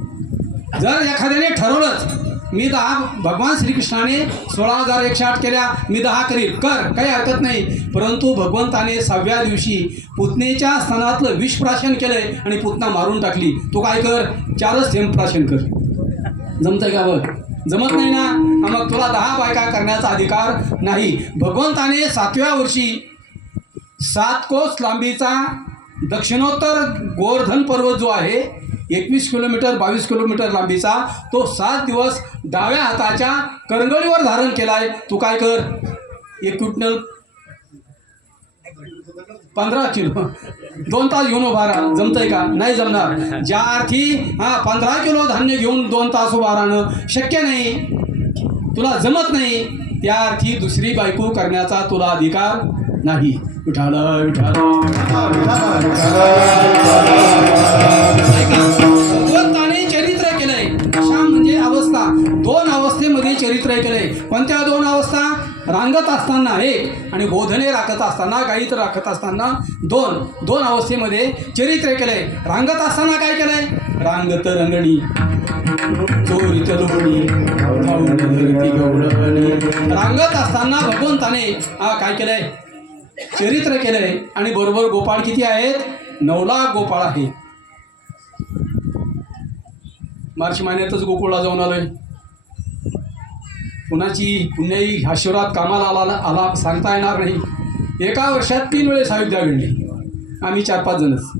जर एखाद्याने ठरवलंच मी 10 भगवान श्रीकृष्णाने 16,108 केल्या, मी 10 करील, कर, काही हरकत नाही. परंतु भगवंताने 6व्या दिवशी पुतनेच्या स्तनातलं विष प्राशन केलंय आणि पुतना मारून टाकली. तो काय कर, 4च थेंब प्राशन कर. जमतंय का? बघ, जमत नाही ना. मग तुला 10 बायका करण्याचा अधिकार नाही. भगवंताने 7व्या वर्षी 7 कोस लांबीचा दक्षिणोत्तर गोवर्धन पर्वत जो आहे 21 किलोमीटर 22 किलोमीटर लांबीचा, तो 7 दिवस डाव्या हाताच्या करंगळीवर धारण केलाय. तू काय कर, 1 क्विंटल 15 किलो 2 तास घेऊन उभा राहा. जमतंय का? नाही जमणार. ज्या अर्थी 15 किलो धान्य घेऊन 2 तास उभा राहणं शक्य नाही, तुला जमत नाही, त्या अर्थी दुसरी बायको करण्याचा तुला अधिकार नाही. विठाल विठाल भगवंताने चरित्र केलंय. अशा म्हणजे अवस्था, 2 अवस्थेमध्ये चरित्र केलंय. कोणत्या 2 अवस्था? रांगत असताना 1 आणि बोधने राखत असताना, गाईत राखत असताना 2 अवस्थेमध्ये चरित्र केलंय. रांगत असताना काय केलंय? रांगत रंगणी चोरीत लोणी रांगत असताना भगवंताने काय केलंय? चरित्र केलंय. आणि बरोबर गोपाळ किती आहेत? 9 लाख गोपाळ आहे. मार्च महिन्यातच गोकुळला जाऊन आलोय. पुण्याही आशीर्वाद कामाला आला सांगता येणार नाही. एका वर्षात 3 वेळेस अयोध्या घडली. आम्ही 4-5 जणच.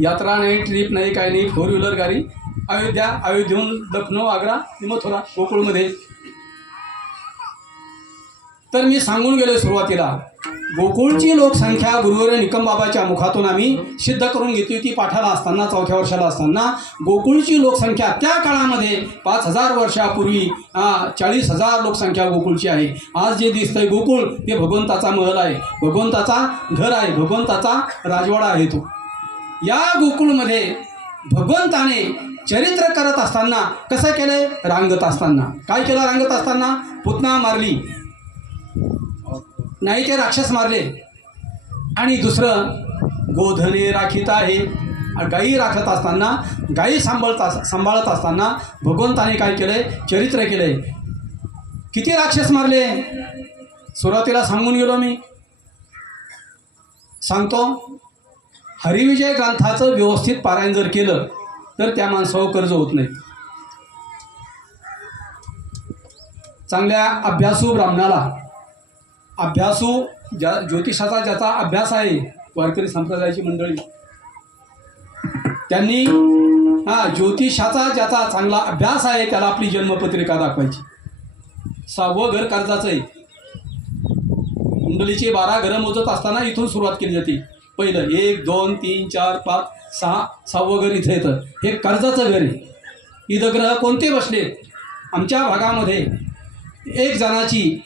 यात्रा नाही, ट्रिप नाही, काही नाही. 4 व्हीलर गाडी अयोध्येहून लखनौ, आग्रा, मथुरा, गोकुळमध्ये. तर मी सांगून गेलो सुरुवातीला, गोकुळची लोकसंख्या गुरुवर्य निकमबाबाच्या मुखातून आम्ही सिद्ध करून घेतली होती. पाठाला असताना 4थ्या वर्षाला असताना गोकुळची लोकसंख्या त्या काळामध्ये 5,000 वर्षापूर्वी 40,000 लोकसंख्या गोकुळची आहे. आज जे दिसतंय गोकुळ ते भगवंताचा महल आहे, भगवंताचा घर आहे, भगवंताचा राजवाडा आहे. तो या गोकुळमध्ये भगवंताने चरित्र करत असताना कसं केलंय? रांगत असताना. काय केलं? रांगत असताना पुतना मारली नाही, ते राक्षस मारले. आणि दुसरं गोधने राखीत आहे. गायी राखत असताना, गायी सांभाळत असताना भगवंताने काय केलंय? चरित्र केलंय. किती राक्षस मारले? सुरुवातीला सांगून गेलो मी, सांगतो. हरिविजय ग्रंथाचं व्यवस्थित पारायण जर केलं तर त्या माणसावर कर्ज होत नाही. चांगल्या अभ्यासू ब्राह्मणाला, अभ्यासू ज्योतिषाचा ज्याचा अभ्यास आहे, वारकरी संप्रदायाची मंडळी, त्यांनी ज्योतिषाचा ज्याचा चांगला अभ्यास आहे त्याला आपली जन्मपत्रिका दाखवायची. 6वं घर कर्जाचं आहे. कुंडलीचे 12 घरं मोजत असताना इथून सुरुवात केली जाते. पहिलं 1 2 3 4 5 6, 6वं घर इथं येतं. हे कर्जाचं घर आहे. इथं ग्रह कोणते बसले? आमच्या भागामध्ये एक जणाची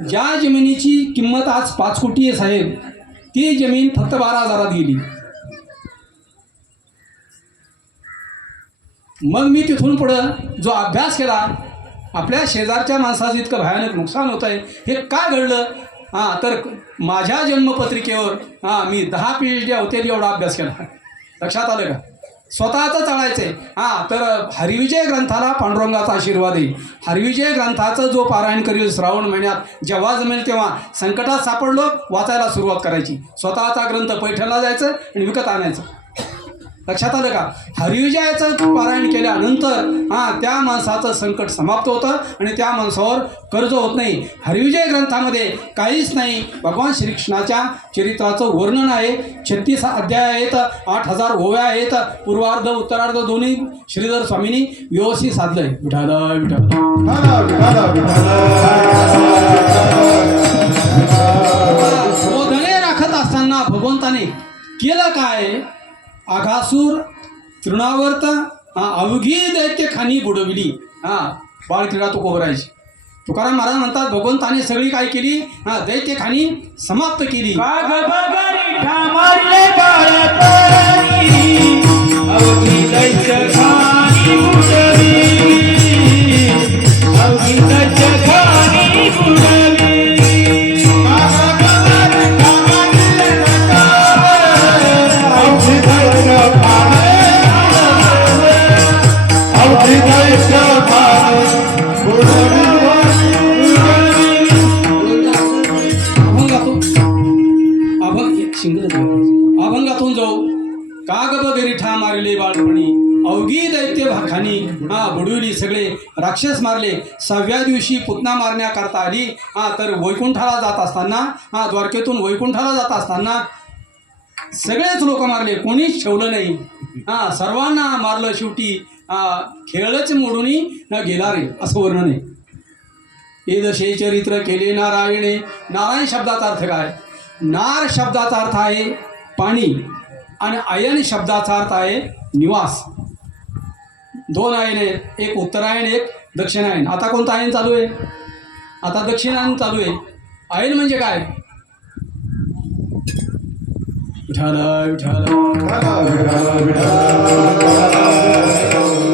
ज्या जमिनीची किंमत आज 5 कोटी आहे साहेब, ती जमीन फक्त 12,000 गेली. मग मी तिथून पुढं जो अभ्यास केला, आपल्या शेजारच्या माणसाचं इतकं भयानक नुकसान होत आहे, हे का घडलं? तर माझ्या जन्मपत्रिकेवर मी 10 PhD होते एवढा अभ्यास केला. लक्षात आलं का? स्वतःचं चालायचं आहे. तर हरिविजय ग्रंथाला पांडुरंगाचा आशीर्वाद आहे. हरिविजय ग्रंथाचं जो पारायण करील श्रावण महिन्यात, जेव्हा जमेल तेव्हा संकटात सापडलो वाचायला सुरुवात करायची. स्वतःचा ग्रंथ पैठणला जायचं आणि विकत आणायचं. लक्षात आलं का? हरिविजयाचं पारायण केल्यानंतर त्या माणसाचं संकट समाप्त होतं आणि त्या माणसावर कर्ज होत नाही. हरिविजय ग्रंथामध्ये काहीच नाही. भगवान श्रीकृष्णाच्या चरित्राचं वर्णन आहे. 36 अध्याय आहेत, 8000 ओव्या आहेत. पूर्वार्ध उत्तरार्ध दोन्ही श्रीधर स्वामींनी व्यवस्थित साधलंय. विठाला गोधने राखत असताना भगवंताने केलं काय? आघासूर तृणावर्त अवघी दैत्य खानी बुडविली. बाळक्रीडा तो कोबरायची. तुकाराम महाराज म्हणतात भगवंताने सगळी काय केली? दैत्य खानी समाप्त केली. मारले अवघी दैत्य खानी बुडविली, अवघी दैत्य खानी बुडविली. अभंगातून जाऊ. कागब गरिठा मारले बाळपणी, अवघी दैत्य भाखानी बुडविली. सगळे राक्षस मारले. 6व्या दिवशी पुतना मारण्याकरता आली. तर वैकुंठाला जात असताना, द्वारकेतून वैकुंठाला जात असताना सगळेच लोक मारले, कोणीच ठेवलं नाही. सर्वांना मारलं. शेवटी खेळच मोडून गेला रे, असं वर्णन आहे. हे दशे चरित्र केले नारायणे. नारायण शब्दाचा अर्थ काय? नार शब्दाचा अर्थ आहे पाणी आणि आयन शब्दाचा अर्थ आहे निवास. 2 आयन आहेत, एक उत्तरायण एक दक्षिणायन. आता कोणतं आयन चालू आहे? आता दक्षिणायन चालू आहे. आयन म्हणजे काय?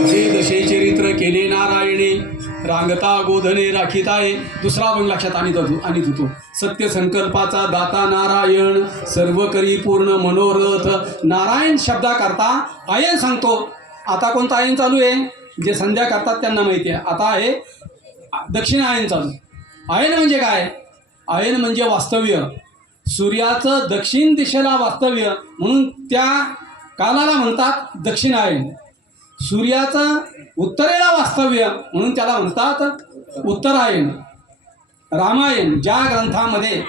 हे दशे चरित्र केले नारायणे, रांगता गोधने राखीत आहे. दुसरा पण लक्षात आणीत होतो. सत्य संकल्पाचा दाता नारायण, सर्व करी पूर्ण मनोरथ. नारायण शब्दाकरता आयन सांगतो. आता कोणतं आयन चालू आहे? जे संध्या करतात त्यांना माहिती आहे. आता आहे दक्षिण आयन चालू. आयन म्हणजे काय? आयन म्हणजे वास्तव्य. सूर्याचं दक्षिण दिशेला वास्तव्य म्हणून त्या कालाला म्हणतात दक्षिणायन. सूर्याचं उत्तरेला वास्तव्य म्हणून त्याला म्हणतात उत्तरायण. रामायण ज्या ग्रंथामध्ये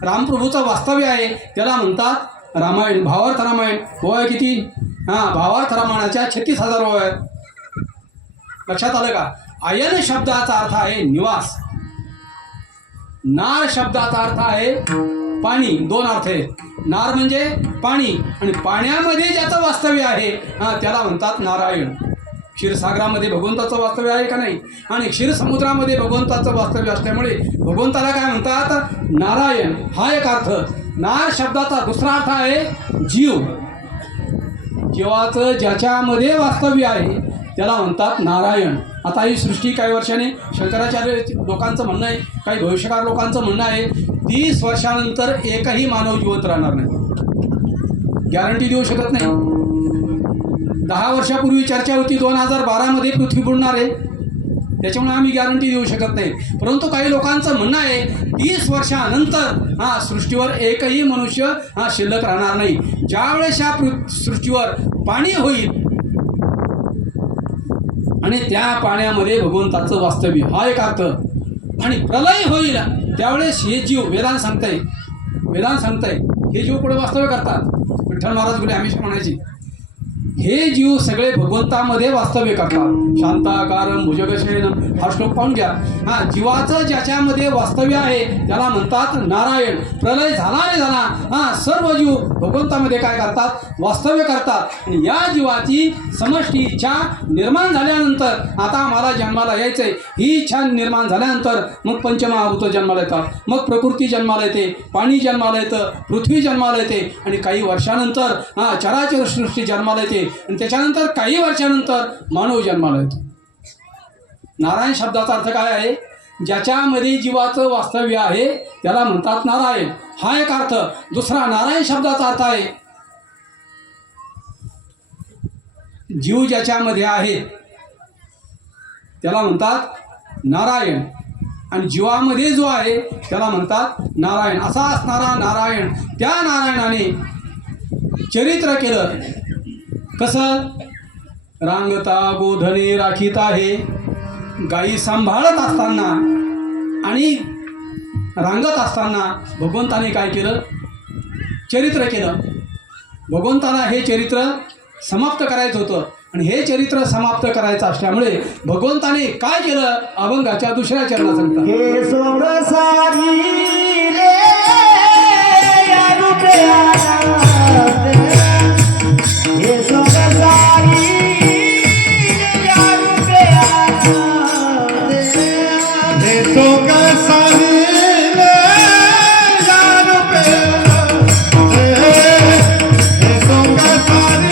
रामप्रभूचं वास्तव्य आहे त्याला म्हणतात रामायण. भावार्थ रामायण. ओव्या किती? भावार्थ रामायणाच्या 36,000 ओव्या आहेत. लक्षात आलं का? आयन शब्दाचा अर्थ आहे निवास. नार शब्दाचा अर्थ आहे पाणी. 2 अर्थ आहेत. नार म्हणजे पाणी आणि पाण्यामध्ये ज्याचं वास्तव्य आहे त्याला म्हणतात नारायण. क्षीरसागरामध्ये भगवंताचं वास्तव्य आहे का नाही? आणि क्षीरसमुद्रामध्ये भगवंताचं वास्तव्य असल्यामुळे भगवंताला काय म्हणतात? नारायण. हा एक अर्थ. नार शब्दाचा दुसरा अर्थ आहे जीव. जीवाचं ज्याच्यामध्ये वास्तव्य आहे त्याला म्हणतात नारायण. आता ही सृष्टी काही वर्षाने शंकराचार्य लोकांचं म्हणणं आहे, काही भविष्यकार लोकांचं म्हणणं आहे 30 वर्षानंतर एकही मानव जिवंत राहणार नाही. गॅरंटी देऊ शकत नाही. 10 वर्षापूर्वी चर्चा होती 2012मध्ये पृथ्वी बुडणार आहे, त्याच्यामुळे आम्ही गॅरंटी देऊ शकत नाही. परंतु काही लोकांचं म्हणणं आहे 30 वर्षानंतर सृष्टीवर एकही मनुष्य शिल्लक राहणार नाही. ज्यावेळेस ह्या सृष्टीवर पाणी होईल आणि आणि त्या पाण्यामध्ये भगवंताचं वास्तव्य हा एक अर्थ. आणि प्रलय होईल त्यावेळेस हे जीव वेदांत सांगताय हे जीव पुढे वास्तव्य करतात. विठ्ठल महाराज गुले हमेशा म्हणायचे हे जीव सगळे भगवंतामध्ये वास्तव्य करतात. शांताकारम भुजगशयनम हा श्लोक पाहून घ्या. हा जीवाचं ज्याच्यामध्ये वास्तव्य आहे त्याला म्हणतात नारायण. प्रलय झाला रे झाला हा सर्व जीव भगवंतामध्ये काय करतात वास्तव्य करतात. आणि या जीवाची समष्टी इच्छा निर्माण झाल्यानंतर आता मला जन्माला यायचंय ही इच्छा निर्माण झाल्यानंतर मग पंचमहाभूत जन्माला येतात. मग प्रकृती जन्माला येते, पाणी जन्माला येतं, पृथ्वी जन्माला येते आणि काही वर्षानंतर चराचर सृष्टी जन्माला येते आणि त्याच्यानंतर काही वर्षानंतर मानव जन्माला येतो. नारायण शब्दाचा अर्थ काय आहे? ज्याच्यामध्ये जीवाचं वास्तव्य आहे त्याला म्हणतात नारायण. हा एक अर्थ. दुसरा नारायण शब्दाचा अर्थ आहे जीव ज्याच्यामध्ये आहे त्याला म्हणतात नारायण आणि जीवामध्ये जो आहे त्याला म्हणतात नारायण. असा असणारा नारायण त्या नारायणाने चरित्र केलं. कसं? रांगता गोधने राखीत आहे. गायी सांभाळत असताना आणि रांगत असताना भगवंताने काय केलं? चरित्र केलं. भगवंताला हे चरित्र समाप्त करायचं होतं आणि हे चरित्र समाप्त करायचं असल्यामुळे भगवंताने काय केलं? अभंगाच्या दुसऱ्या चरणात सांगतात हे सोंग सारी रे या रुपयाला हे सोंग सारी या रुपयाला हे सोंग सारी या रुपयाला हे सोंग सारी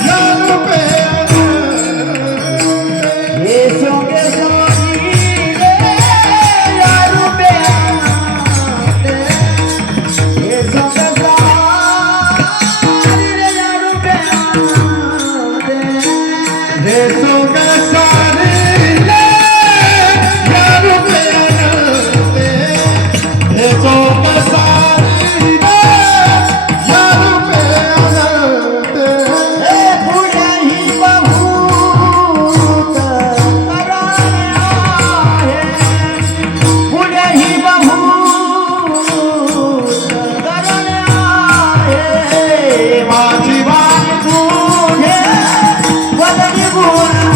या रुपयाला हे सोंग सारी रे या रुपयाला हे सोंग सारी रे या रुपयाला हे सोंग सारी या रुपयाला हे सोंग सारी या रुपयाला पुढेही बहुत कराने आहे पुढेही बहुत कराने आहे माझी वाणी पुढे वदनी बोला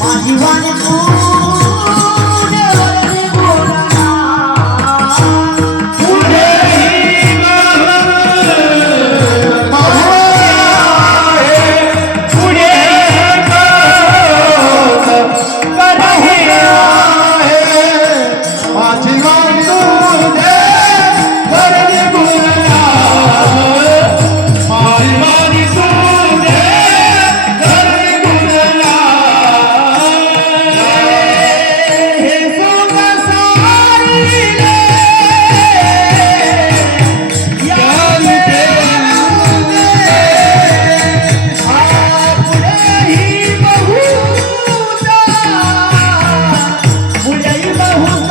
माझी वाणी पुढे वदनी बोला माझी वाणी तुझे भरली बोलला माझी वाणी तुझे भरली बोलला हे सोंग सारी रे या पुढेही बहुत पुढेही बहुत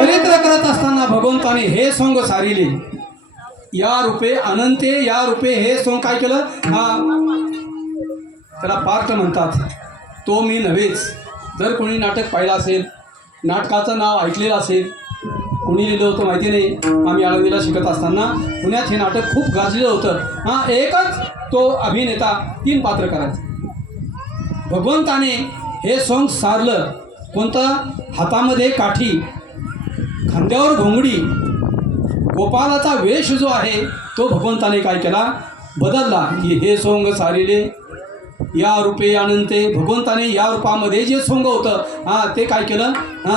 चरित्र करत असताना भगवंताने हे सोंग सारिले. या रूपे अनंते या रूपे हे सोंग काय केलं? त्याला पार्ट म्हणतात. तो मी नव्हेच. जर कोणी नाटक पाहिलं असेल, नाटकाचं नाव ऐकलेलं असेल, कोणी लिहिलं होतं माहिती नाही. आम्ही आळंदीला शिकत असताना पुण्यात हे नाटक खूप गाजलेलं होतं. एकच तो अभिनेता 3 पात्र करायचा. भगवंताने हे सोंग सारलं. कोणतं? हातामध्ये काठी, खांद्यावर घोंगडी, गोपालाचा वेश जो आहे तो भगवंताने काय केला? बदलला. हे सोंग सारिले या रूपे अनंते. भगवंताने या रूपामध्ये जे सोंग होतं ते काय केलं?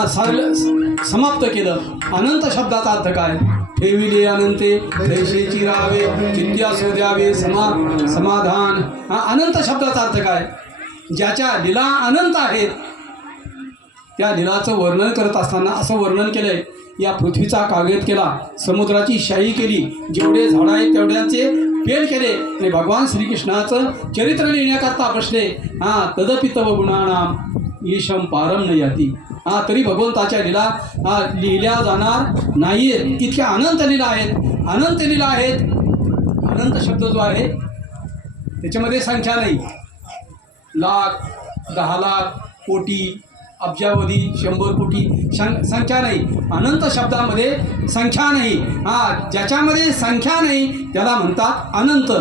सारलं, समाप्त केलं. अनंत शब्दाचा अर्थ काय? ठेविले अनंते जैसेची राहावे चित्त्या शोधावे समाधान. अनंत शब्दाचा अर्थ काय? ज्याच्या लीला अनंत आहेत त्या लीलाचं वर्णन करत असताना असं वर्णन केलंय, या पृथ्वीचा कागद केला, समुद्राची शाही केली, जेवढे झाडं आहेत तेवढ्याचे फेल केले आणि भगवान श्रीकृष्णाचं चरित्र लिहिण्याकरता बसले. तदपि तव गुणानाम ईशम पारम न याती. तरी भगवंताच्या लीला लिहिल्या जाणार नाही आहेत, इतक्या अनंत लीला आहेत, अनंत लीला आहेत. अनंत शब्द जो आहे त्याच्यामध्ये संख्या नाही. लाख, 10 लाख, कोटी, अब्जावधी, 100 कोटी संख्या नाही. अनंत शब्दामध्ये संख्या नाही. ज्याच्यामध्ये संख्या नाही त्याला म्हणतात अनंत.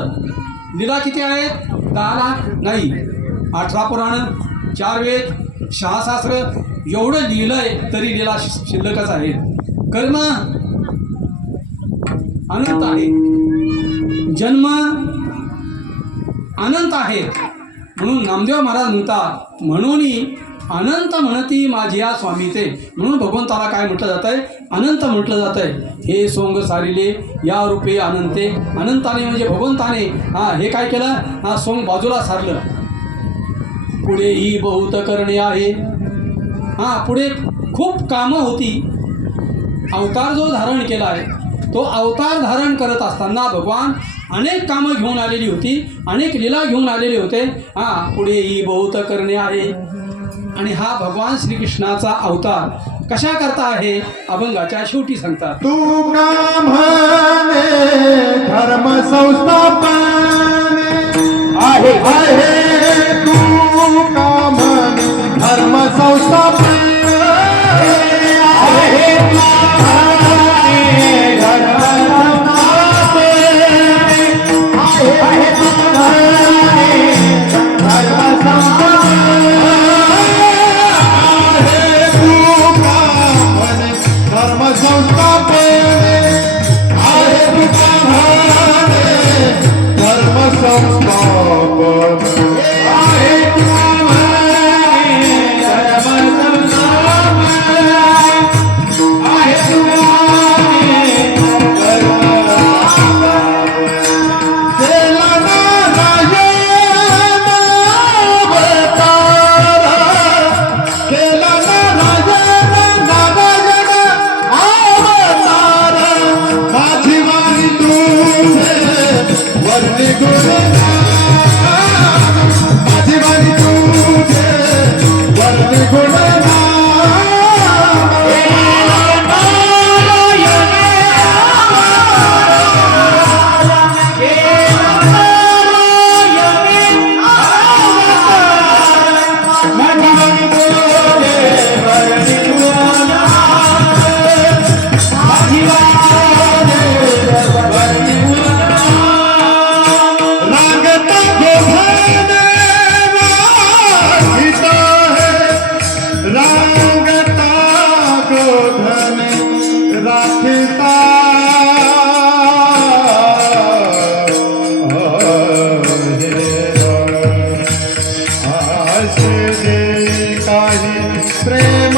लीला किती आहेत? 10 लाख नाही, 18 पुराण, 4 वेद, 6 शास्त्र, एवढं लिहिलं आहे तरी लीला शिल्लकच आहेत. कर्म अनंत आहे, जन्म अनंत आहेत. म्हणून नामदेव महाराज म्हणतात, म्हणून अनंत म्हणती माझिया स्वामी ते. म्हणून भगवंताला काय म्हटलं जात आहे? अनंत म्हटलं जात आहे. हे सोंग सारिले या रूपे अनंते. अनंताने म्हणजे भगवंताने हे काय केलं? सोंग बाजूला सारलं. पुढेही बहुत करणे आहे. पुढे खूप कामं होती. अवतार जो धारण केला आहे तो अवतार धारण करत असताना भगवान अनेक कामं घेऊन आलेली होती, अनेक लीला घेऊन आलेले होते. पुढेही बहुत करणे आहे. आणि हा भगवान श्रीकृष्णाचा अवतार कशा करता आहे अभंगाच्या शेवटी सांगतात. तू का म्हणे धर्म संस्थापन आहे तू का म्हणे धर्म संस्थापन आहे प्रेम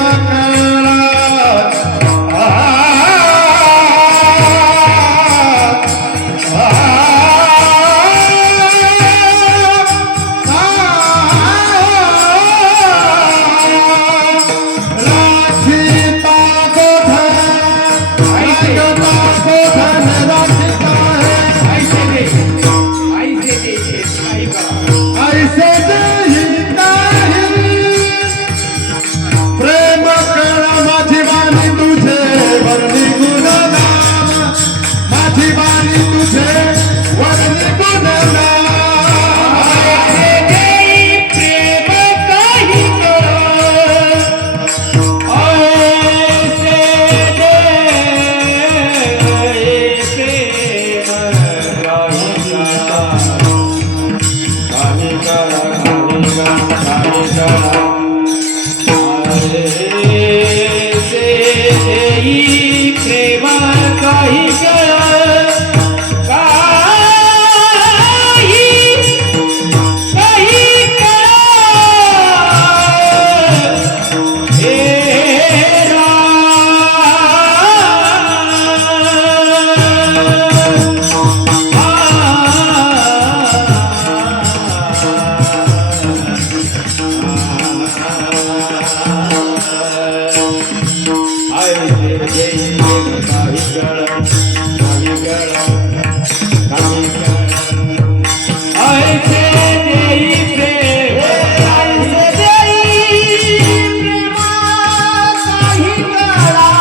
देई प्रेम काही कळ काही कळ काही कळ ऐसे देई प्रेम ऐसे देई प्रेम काही कळा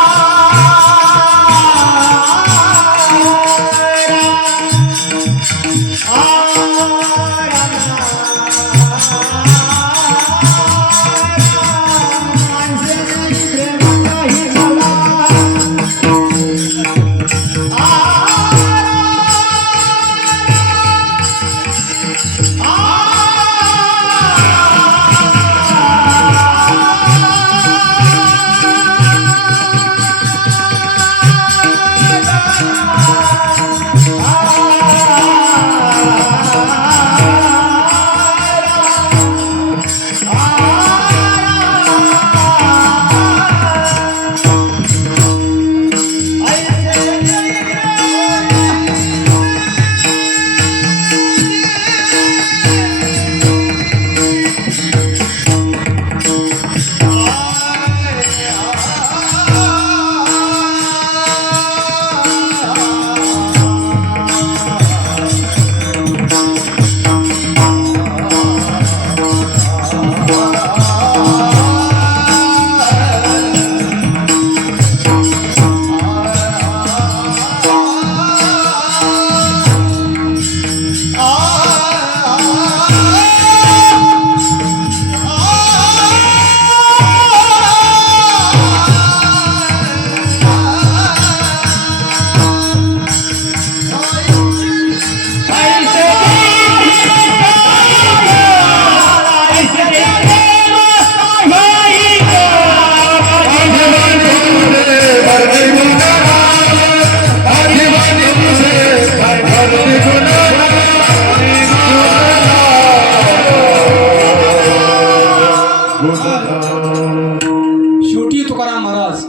शेवटी तुकाराम महाराज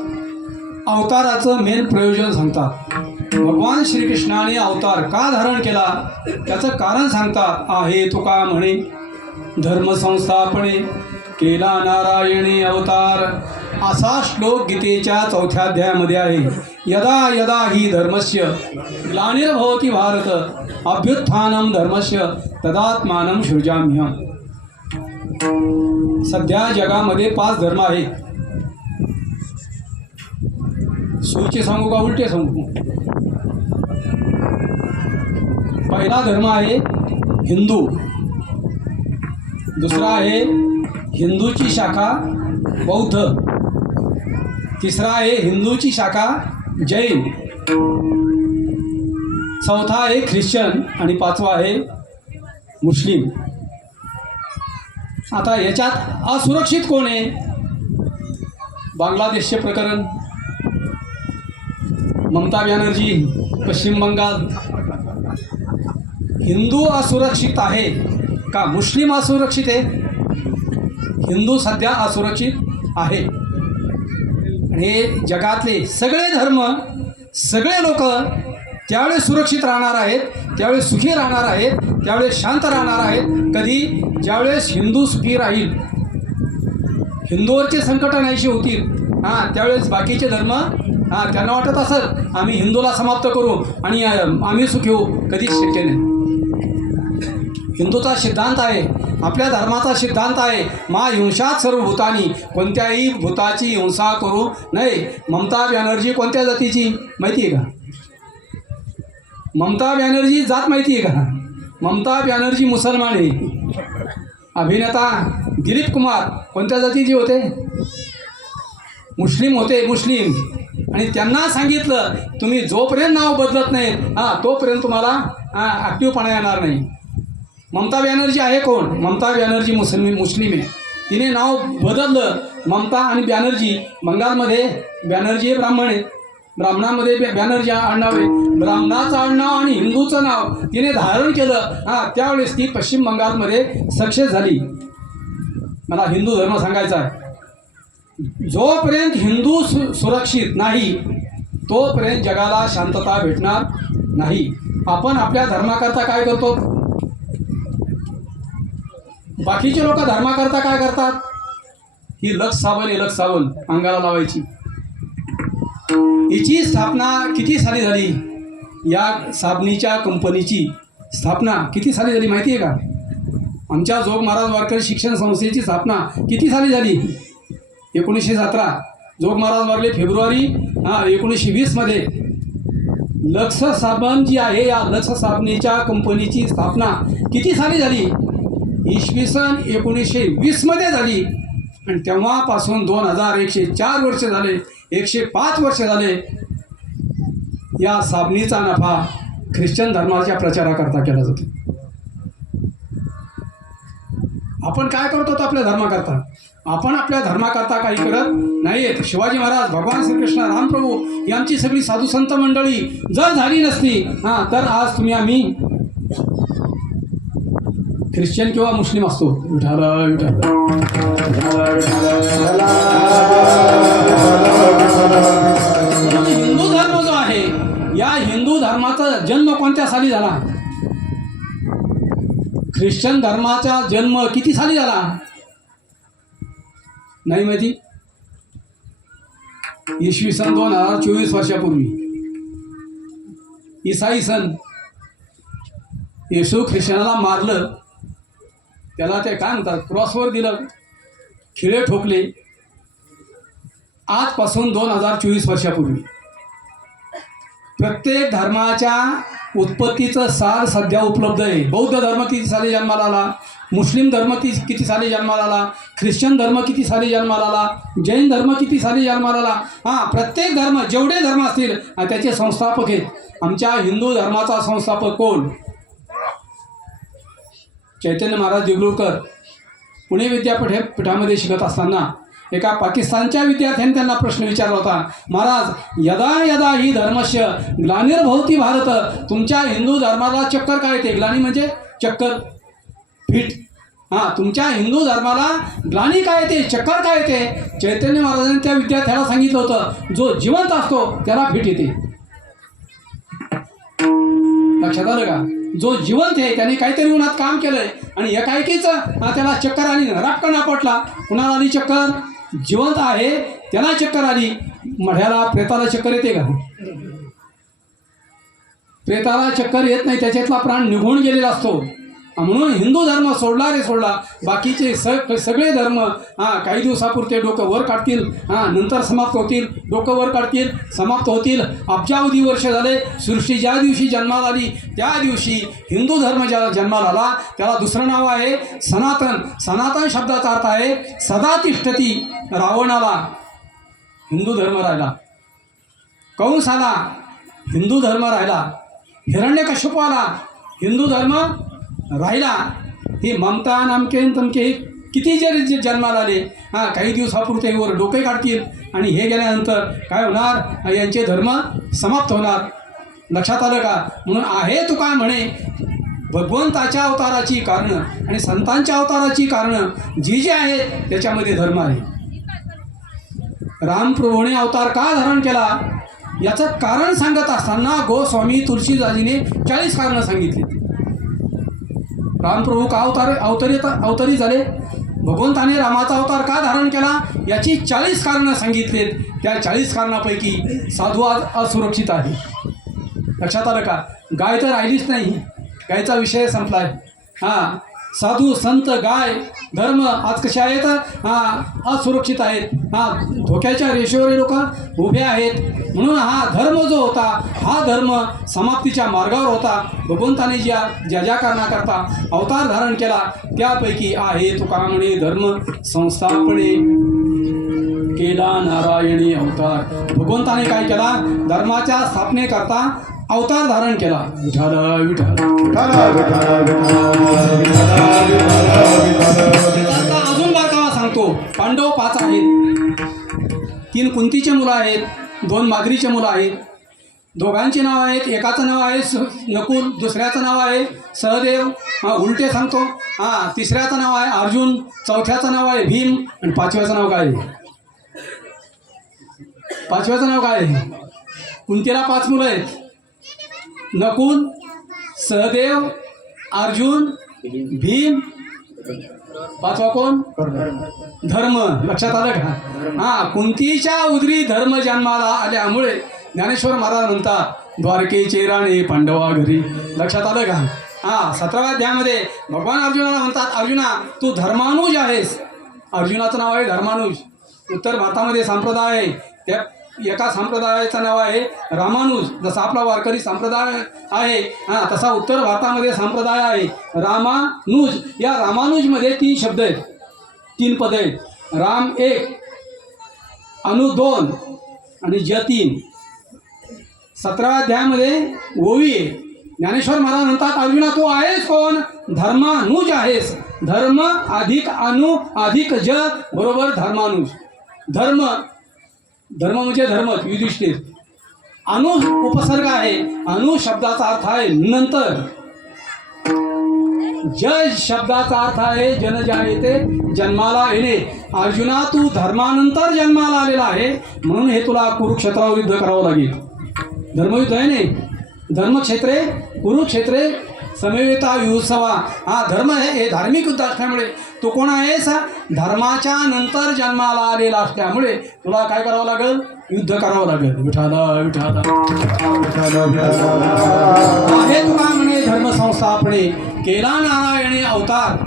अवताराचं मेन प्रयोजन सांगतात. भगवान श्रीकृष्णाने अवतार का धारण केला त्याचं कारण सांगतात. आहे तुका म्हणे धर्मसंस्थापने केला नारायणे अवतार. असा श्लोक गीतेच्या 4थ्या अध्यायामध्ये आहे. यदा यदा ही धर्मस्य ग्लानिर्भवति भारत अभ्युत्थानं धर्मस्य तदात्मानं सृजाम्यहम्. सध्या जगामध्ये 5 धर्म आहेत. सोयीचे सांगू का उलटे सांगू? पहिला धर्म आहे हिंदू. दुसरा आहे हिंदूची शाखा बौद्ध. तिसरा आहे हिंदूची शाखा जैन. चौथा आहे ख्रिश्चन आणि 5वा आहे मुस्लिम. आता याच्यात असुरक्षित कोण आहे? बांगलादेशचे प्रकरण, ममता बॅनर्जी, पश्चिम बंगाल. हिंदू असुरक्षित आहे का मुस्लिम असुरक्षित आहे? हिंदू सध्या असुरक्षित आहे. आणि जगातले सगळे धर्म, सगळे लोक त्यावेळेस सुरक्षित राहणार आहेत, त्यावेळेस सुखी राहणार आहेत, त्यावेळेस शांत राहणार आहेत. कधी? ज्यावेळेस हिंदू सुखी राहील, हिंदूवरचे संकट नाहीशी होतील. त्यावेळेस बाकीचे धर्म त्यांना वाटत असत आम्ही हिंदूला समाप्त करू आणि आम्ही सुखी होऊ. कधीच शक्य नाही. हिंदूचा सिद्धांत आहे, आपल्या धर्माचा सिद्धांत आहे, मा हिंसात सर्व भूतानी, कोणत्याही भूताची हिंसा करू नये. ममता बॅनर्जी कोणत्या जातीची माहिती आहे का? ममता बॅनर्जी जात माहिती आहे का? ममता बॅनर्जी मुसलमान आहे. अभिनेता दिलीप कुमार कोणत्या जातीचे होते? मुस्लिम होते, मुस्लिम. आणि त्यांना सांगितलं तुम्ही जोपर्यंत नाव बदलत नाहीत तोपर्यंत तुम्हाला ॲक्टिव्हपणा येणार नाही. ममता बॅनर्जी आहे कोण? ममता बॅनर्जी मुस्लिम आहे. तिने नाव बदललं. ममता आणि बॅनर्जी. बंगालमध्ये बॅनर्जी हे ब्राह्मण आहेत, ब्राह्मणामध्ये बॅनर्जी आडनाव आहे. ब्राह्मणाचं आडनाव आणि हिंदूचं नाव तिने धारण केलं. त्यावेळेस ती पश्चिम बंगालमध्ये सक्सेस झाली. मला हिंदू धर्म सांगायचा आहे. जोपर्यंत हिंदू सुरक्षित नाही तोपर्यंत जगाला शांतता भेटणार नाही. आपण आपल्या धर्माकरता काय करतो? बाकीचे लोक धर्माकरता काय करतात? ही लक्स साबण अंगाला लावायची. हिची स्थापना किती साली झाली? या साबणीच्या कंपनीची स्थापना किती साली झाली माहिती आहे का? आमच्या जोग महाराज वारकरी शिक्षण संस्थेची स्थापना किती साली झाली? 1917. जोग महाराज वारले फेब्रुवारी 1920 मध्ये. लक्स साबण जी आहे, या लक्स साबणीच्या कंपनीची स्थापना किती साली झाली? इसवी सन 1920 मध्ये झाली. आणि तेव्हापासून 104 वर्ष झाले, 105 वर्ष झाले. या साबणीचा नफा ख्रिश्चन धर्माच्या प्रचाराकरता केला जातो. आपण काय करतो तर आपल्या धर्माकरता? आपण आपल्या धर्माकरता काही करत नाहीत. शिवाजी महाराज, भगवान श्रीकृष्ण, रामप्रभू यांची सगळी साधू संत मंडळी जर झाली नसती तर आज तुम्ही आम्ही ख्रिश्चन किंवा मुस्लिम असतो. विठाल विठाल. हिंदू धर्म जो आहे, या हिंदू धर्माचा जन्म कोणत्या साली झाला? ख्रिश्चन धर्माचा जन्म किती साली झाला? नाही माहिती? इसवी सन 2024 वर्षापूर्वी. ईसाई सन. येशू ख्रिश्चनाला मारलं, त्याला ते काय म्हणतात, क्रॉसवर दिलं, खिळे ठोकले. आजपासून 2024 वर्षापूर्वी प्रत्येक धर्माच्या उत्पत्तीचं सार सध्या उपलब्ध आहे. बौद्ध धर्म किती साली जन्माला आला, मुस्लिम धर्म किती साली जन्माला आला, ख्रिश्चन धर्म किती साली जन्माला आला, जैन धर्म किती साली जन्माला आला. प्रत्येक धर्म, जेवढे धर्म असतील त्याचे संस्थापक आहेत. आमच्या हिंदू धर्माचा संस्थापक कोण? चैतन्य महाराज देगलूरकर. पुणे विद्यापीठामध्ये शिकत असताना एका पाकिस्तानच्या विद्यार्थ्यांनी त्यांना प्रश्न विचारला होता, महाराज, यदा यदा ही धर्मस्य ग्लानिर्भवती भारत, तुमच्या हिंदू धर्माला चक्कर काय येते? ग्लानी म्हणजे चक्कर, फिट. तुमच्या हिंदू धर्माला ग्लानी काय येते, चक्कर काय येते? चैतन्य महाराजांनी त्या विद्यार्थ्याला सांगितलं होतं, जो जिवंत असतो त्याला फिट येते. लक्षात आलं का? जो जिवंत आहे त्याने काहीतरी उन्हात काम केलंय आणि एकाएकीच त्याला चक्कर आली, रापकन आपटला. कुणाला आली चक्कर? जिवंत आहे त्याला चक्कर आली. मढ्याला, प्रेताला चक्कर येते का? प्रेताला चक्कर येत नाही, त्याच्यातला प्राण निघून गेलेला असतो. म्हणून हिंदू धर्म सोडला रे सोडला. बाकीचे सगळे धर्म काही दिवसापुरते डोकं वर काढतील, नंतर समाप्त होतील. डोकं वर काढतील, समाप्त होतील. अब्जावधी वर्ष झाले. सृष्टी ज्या दिवशी जन्माला आली त्या दिवशी हिंदू धर्म ज्या जन्माला आला त्याला दुसरं नाव आहे सनातन. सनातन शब्दाचा अर्थ आहे सदा तिष्ठती. रावणाला हिंदू धर्म राहिला, कंसाला हिंदू धर्म राहिला, हिरण्यकश्यपाला हिंदू धर्म राहिला. हे ममता नामकेन तमके किती जरी जन्माला आले काही दिवसापुरते वर डोके काढतील आणि हे गेल्यानंतर काय होणार? यांचे धर्म समाप्त होणार. लक्षात आलं का? म्हणून आहे तुका म्हणे भगवंताच्या अवताराची कारणं आणि संतांच्या अवताराची कारणं जी आहेत त्याच्यामध्ये धर्म आहे. रामप्रभूने अवतार का धारण केला याचं कारण सांगत असताना गोस्वामी तुलसीदाजीने 40 कारणं सांगितली. रामप्रभू का अवतरी झाले, भगवंताने रामाचा अवतार का धारण केला याची 40 कारणं सांगितलीत. त्या 40 कारणापैकी साधू आज असुरक्षित आहे. लक्षात आलं का? गाय तर राहिलीच नाही, गायचा विषय संपला आहे. साधू संत गाय धर्म आज कसे आहेत? असुरक्षित आहेत. धोक्याच्या रेषेवर लोक उभे आहेत. म्हणून हा धर्म जो होता हा धर्म समाप्तीच्या मार्गावर होता. भगवंताने ज्या कारणाकरता अवतार धारण केला त्यापैकी आहे तुका म्हणे धर्म संस्थापने केला नारायणी अवतार. भगवंताने काय केला? धर्माच्या स्थापनेकरता अवतार धारण केला. विठाल विठाल. अजून बारकावा सांगतो. पांडव 5 आहेत. 3 कुंतीचे मुलं आहेत, 2 माद्रीचे मुलं आहेत. दोघांचे नाव आहेत. एकाचं नाव आहे नकुल, दुसऱ्याचं नाव आहे सहदेव. उलटे सांगतो. तिसऱ्याचं नाव आहे अर्जुन, चौथ्याचं नाव आहे भीम आणि 5व्याचं नाव काय आहे? 5व्याचं नाव काय आहे? कुंतीला 5 मुलं आहेत. नकुल, सहदेव, अर्जुन, भीम पाचवा कोण? धर्म. लक्षात आलं का? हा, कुंतीच्या उदरी धर्म जन्माला आल्यामुळे ज्ञानेश्वर महाराज म्हणतात द्वारकेचे राणे पांडवा घरी. लक्षात आलं का? हा, 17व्या अध्यायामध्ये भगवान अर्जुनाला म्हणतात, अर्जुना तू धर्मानुज आहेस. अर्जुनाचं नाव आहे धर्मानुज. उत्तर भारतामध्ये संप्रदाय आहे, त्या एका संप्रदायाचं नाव आहे रामानुज. जसा आपला वारकरी संप्रदाय आहे, हा, तसा उत्तर भारतामध्ये संप्रदाय आहे रामानुज. या रामानुजमध्ये 3 शब्द आहेत, 3 पद आहेत. राम 1, अनु 2 आणि ज 3. 17व्या अध्यायामध्ये ओवी आहे. ज्ञानेश्वर महाराज म्हणतात अर्जुना तू आहेस कोण? धर्मानुज आहेस. धर्म अधिक अनु अधिक ज बरोबर धर्मानुज. धर्म म्हणजे धर्मच, युधिष्ठिर. अनु उपसर्ग आहे. अनु शब्दाचा अर्थ आहे नंतर. जज शब्दाचा अर्थ आहे जनजायते, जन्माला येणे. अर्जुना तू धर्मानंतर जन्माला आलेला आहे, म्हणून हे तुला कुरुक्षेत्रावर युद्ध करावं लागेल. धर्मयुद्ध आहे नाही, धर्मक्षेत्रे कुरुक्षेत्रे समवेता युत्सवा. हा, धर्म हे धार्मिक युद्ध असल्यामुळे तू कोण आहेस? धर्माच्या नंतर जन्माला आलेला असल्यामुळे तुला काय करावं लागेल? युद्ध करावं लागेल. विठाला विठाला आहे तुका म्हणे धर्मसंस्थापने, केला नारायणे अवतार.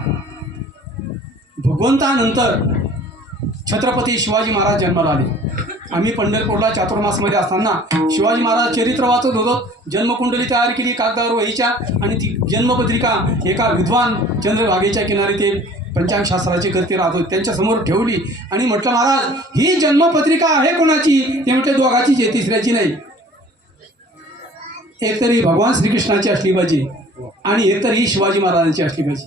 भगवंतानंतर छत्रपती शिवाजी महाराज जन्माला आले. आम्ही पंढरपूरला चातुर्मासमध्ये असताना शिवाजी महाराज चरित्र वाचत होतो. जन्मकुंडली तयार केली कागदावर वहीच्या, आणि ती जन्मपत्रिका एका विद्वान चंद्रभागेच्या किनारी ते पंचांगशास्त्राचे करते राहत होते, त्यांच्यासमोर ठेवली आणि म्हटलं महाराज ही जन्मपत्रिका आहे कोणाची? ते म्हटले दोघाचीच आहे, तिसऱ्याची नाही. एक तरी भगवान श्रीकृष्णाची असली पाहिजे आणि एक तरी शिवाजी महाराजांची असली पाहिजे.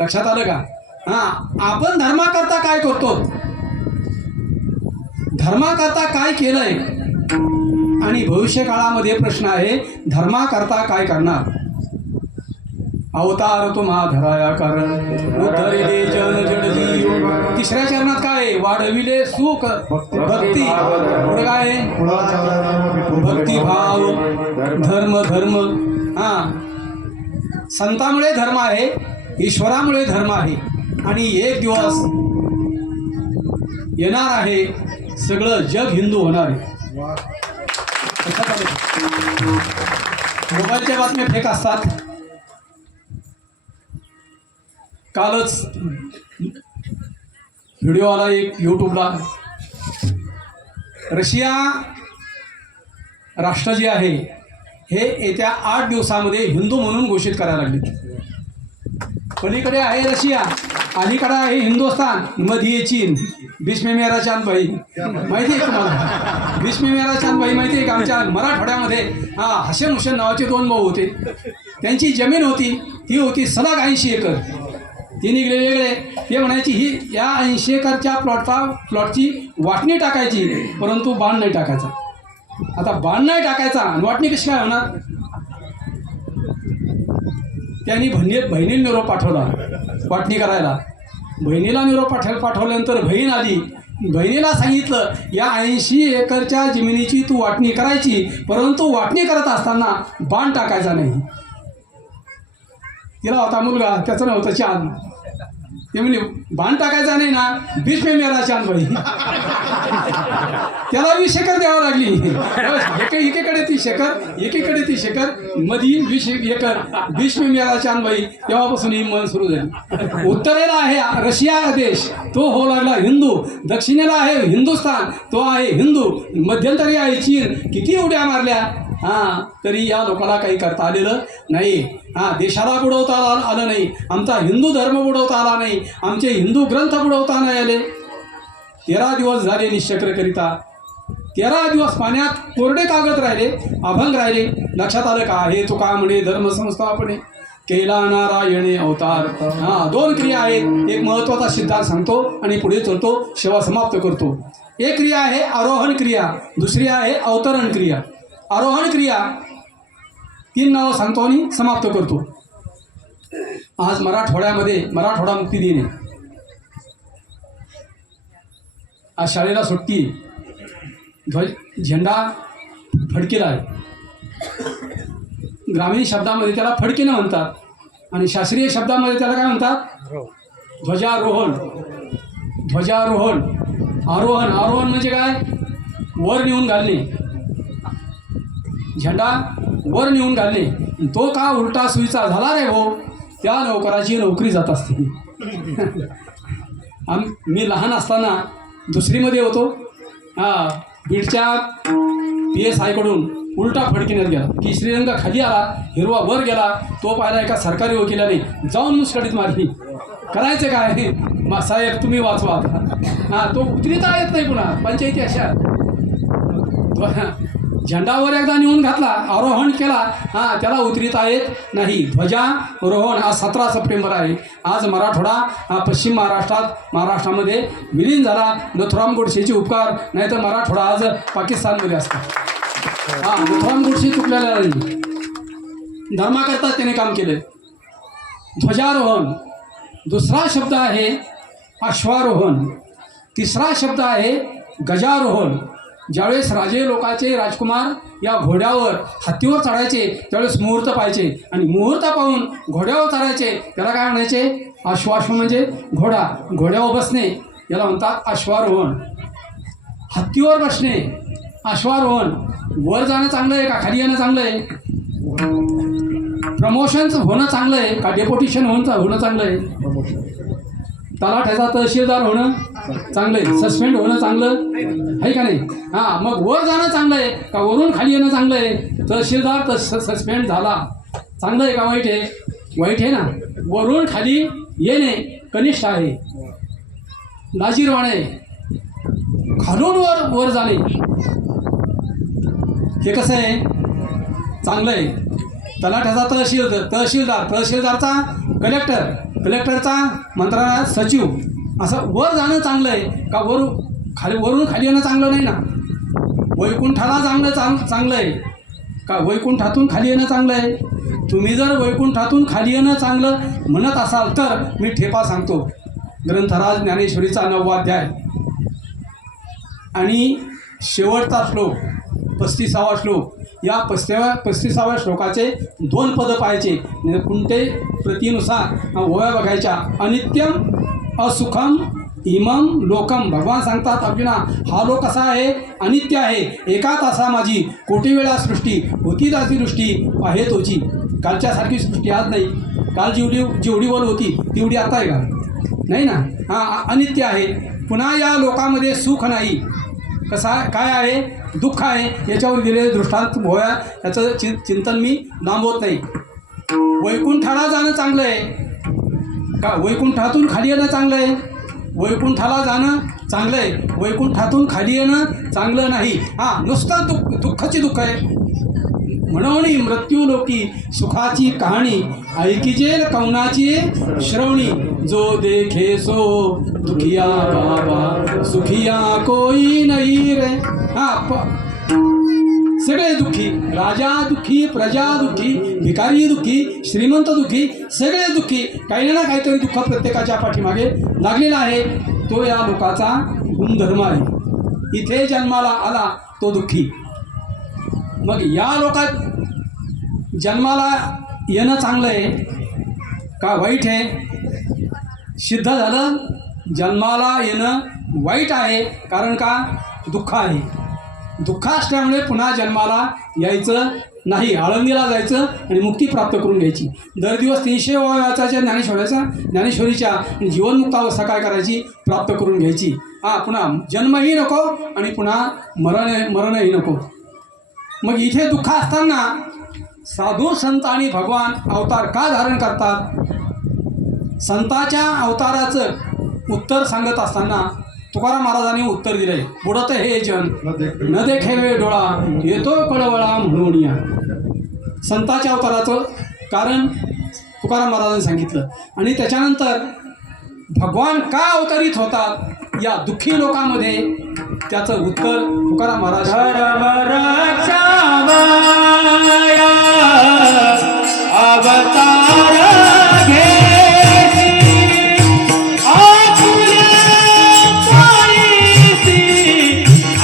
लक्षात आलं का? हां, आपण धर्माकरता काय करतो? धर्माकरता काय केलंय? आणि भविष्य काळामध्ये प्रश्न आहे धर्माकरता काय करणार? अवतार तुम्हा धराया कारण उद्धरिले जन जड जीव. 3ऱ्या चरणात काय? वाढविले सुख भक्ती. पुढे काय? भक्तिभाव धर्म. धर्म हां, संतांमुळे धर्म आहे, ईश्वरामुळे धर्म आहे. आणि एक दिवस येणार आहे सगळं जग हिंदू होणार आहे. मोबाईलच्या बातम्या फेक असतात. कालच व्हिडिओ आला एक यूट्यूबला. रशिया राष्ट्र जे आहे हे येत्या 8 दिवसामध्ये हिंदू म्हणून घोषित करायला लागले. पलीकडे आहे रशिया, अलीकडे आहे हिंदुस्थान, मध्ये चीन. बीच में मेरा चांद भाई माहिती आहे तुम्हाला? बीच में मेरा चांद भाई माहिती आहे का? आमच्या मराठवाड्यामध्ये हसन हुसेन नावाचे 2 भाऊ होते. त्यांची जमीन होती, ती होती सलग 80 एकर. ती निघले वेगळे. ते म्हणायची ही या 80 एकरच्या प्लॉटची वाटणी टाकायची, परंतु बाण नाही टाकायचा. आता बाण नाही टाकायचा आणि वाटणी कशी काय होणार? त्यांनी बहिणीला निरोप पाठवला वाटणी करायला. बहिणीला निरोप पाठवल्यानंतर बहीण आली. बहिणीला सांगितलं या 80 एकरच्या जमिनीची तू वाटणी करायची, परंतु वाटणी करत असताना बाण टाकायचा नाही. तिला होता मुलगा, त्याचं नव्हतं चांद. ते म्हणजे बाण टाकायचा नाही ना, बीच में मेरा चांद भाई. त्याला 20 एकर द्यावं लागली. एकीकडे 30 एकर, एकीकडे 30 एकर, मध्ये 20 एकर. बीच में मेरा चांद भाई. तेव्हापासून ही मन सुरू झाली. उत्तरेला आहे रशिया देश, तो हो लागला हिंदू. दक्षिणेला आहे हिंदुस्थान, तो आहे हिंदू. मध्यंतरी आहे चीन. किती उड्या मारल्या तरी या लोकांना काही करता आलेलं नाही. देशाला बुडवता आलं नाही, आमचा हिंदू धर्म बुडवता आला नाही, आमचे हिंदू ग्रंथ बुडवता नाही आले. 13 दिवस झाले निश्चक्रकरिता. 13 दिवस पाण्यात कोरडे कागद राहिले, अभंग राहिले. लक्षात आलं का? हे तुका म्हणे धर्मसंस्थापने, केला नारायणे अवतार. 2 क्रिया आहेत. एक महत्त्वाचा सिद्धांत सांगतो आणि पुढे चलतो, सेवा समाप्त करतो. एक क्रिया आहे आरोहण क्रिया, दुसरी आहे अवतरण क्रिया. आरोहण क्रिया 3 नावं सांगतो आणि समाप्त करतो. आज मराठवाड्यामध्ये मराठवाडा मुक्ती दिन आहे. आज शाळेला सुट्टी, झेंडा फडकेला आहे. ग्रामीण शब्दामध्ये त्याला फडकेनं म्हणतात आणि शास्त्रीय शब्दामध्ये त्याला काय म्हणतात? ध्वजारोहण. ध्वजारोहण, आरोहण. आरोहण म्हणजे काय? वर नेऊन घालणे. झेंडा वर नेऊन घालणे. तो का उलटा सुईचा झाला रे हो, त्या नोकराची नोकरी जात असते. मी लहान असताना दुसरीमध्ये होतो. बीडच्या PSI कडून उलटा फडकिण्यात गेला की श्रीरंग खाली आला, हिरवा वर गेला. तो पाहिला एका सरकारी वकिलाने जाऊन मुस्कडीत मारली. करायचं काय? साहेब तुम्ही वाचवा आता. तो उतरीता येत नाही पुन्हा पंचायती अशा. झेंडावर एकदा नेऊन घातला, आरोहण केला, त्याला उतरिता येत नाही. ध्वजारोहण. आज 17 सप्टेंबर आहे. आज मराठवाडा पश्चिम महाराष्ट्रामध्ये विलीन झाला. नथुराम गोडसेचे उपकार, नाहीतर मराठवाडा आज पाकिस्तानमध्ये असतो. नथुराम गोडसे चुकलेला नाही, धर्माकरता त्याने काम केलं. ध्वजारोहण. दुसरा शब्द आहे अश्वारोहण. तिसरा शब्द आहे गजारोहण. ज्यावेळेस राजे लोकाचे राजकुमार या घोड्यावर हत्तीवर चढायचे त्यावेळेस मुहूर्त पाहायचे आणि मुहूर्त पाहून घोड्यावर चढायचे. त्याला काय म्हणायचे? अश्वाश्व म्हणजे घोडा. घोड्यावर बसणे याला म्हणतात अश्वारोहण. हत्तीवर बसणे अश्वारोहण. वर जाणं चांगलं आहे का खाली येणं चांगलं आहे? प्रमोशन होणं चांगलं आहे का डेपोटेशन होणं चांगलं आहे? तलाठ्याचा तहसीलदार होणं चांगलं आहे, सस्पेंड होणं चांगलं आहे का नाही? मग वर जाणं चांगलं आहे का वरून खाली येणं चांगलं आहे? तहसीलदार सस्पेंड झाला चांगलं आहे का वाईट आहे? वाईट आहे ना. वरून खाली येणे कनिष्ठ आहे, लाजीरवाणे. खालून वर जाणे हे कसं आहे? चांगलं आहे. तलाठ्याचा तहसीलदारचा कलेक्टरचा मंत्रालयात सचिव, असं वर जाणं चांगलं आहे का वरून खाली येणं चांगलं नाही ना. वैकुंठाला चांगलं आहे का वैकुंठातून खाली येणं चांगलं आहे? तुम्ही जर वैकुंठातून खाली येणं चांगलं म्हणत असाल तर मी ठेपा सांगतो. ग्रंथराज ज्ञानेश्वरीचा 9वा अध्याय आणि शेवटचा श्लोक 35वा श्लोक. या 35व्या श्लोकाचे 2 पदं पाहायचे. कुंटे प्रतीनुसार ओव्या बघायच्या. अनित्यम असुखम इमम लोकम. भगवान सांगतात अर्जुना, हा लोक कसा आहे? अनित्य आहे. एका तासा माझी कोटी वेळा सृष्टी होती, जाती दृष्टी आहे तोची. कालच्यासारखी सृष्टी आज नाही. काल जेवढी वर होती तेवढी आता आहे का? नाही ना. अनित्य आहे. पुन्हा या लोकामध्ये सुख नाही. काय आहे? दुःख आहे. याच्यावर दिलेले दृष्टांत भोया याचं चिंतन मी लांबवत नाही. वैकुंठाला जाणं चांगलं आहे का वैकुंठातून खाली येणं चांगलं आहे? वैकुंठाला जाणं चांगलं आहे, वैकुंठातून खाली येणं चांगलं नाही. नुसतं दुःखाची दुःख आहे. म्हणून मृत्यू लोकी सुखाची कहाणी ऐकिजेल कवनाची श्रवणी. जो देखे सो दुखिया बाबा सुखिया कोई नाही रे. सगळे दुःखी, राजा दुःखी, प्रजा दुःखी, भिकारी दुःखी, श्रीमंत दुःखी, सगळे दुःखी. काही ना काहीतरी दुःख प्रत्येकाच्या पाठीमागे लागलेला आहे. तो या लोकाचा गुणधर्म आहे. इथे जन्माला आला तो दुःखी. मग या लोकात जन्माला येणं चांगलं आहे का वाईट आहे? सिद्ध झालं जन्माला येणं वाईट आहे. कारण का? दुःख आहे. दुःख असल्यामुळे पुन्हा जन्माला यायचं नाही. आळंदीला जायचं आणि मुक्ती प्राप्त करून घ्यायची. दर दिवस 300 वाचाच्या ज्ञानेश्वरीच्या जीवनमुक्तावस्था काय करायची? प्राप्त करून घ्यायची. पुन्हा जन्मही नको आणि पुन्हा मरणही नको. मग इथे दुःख असताना साधू संत आणि भगवान अवतार का धारण करतात? संताच्या अवताराचं उत्तर सांगत असताना तुकाराम महाराजांनी उत्तर दिलंय. बुडत हे जन न देखे वे डोळा येतो कळवळा म्हणून या. संताच्या अवताराचं कारण तुकाराम महाराजांनी सांगितलं. आणि त्याच्यानंतर भगवान का अवतरित होतात या दुःखी लोकांमध्ये त्याचं उत्तर तुकाराम महाराज अवतार घे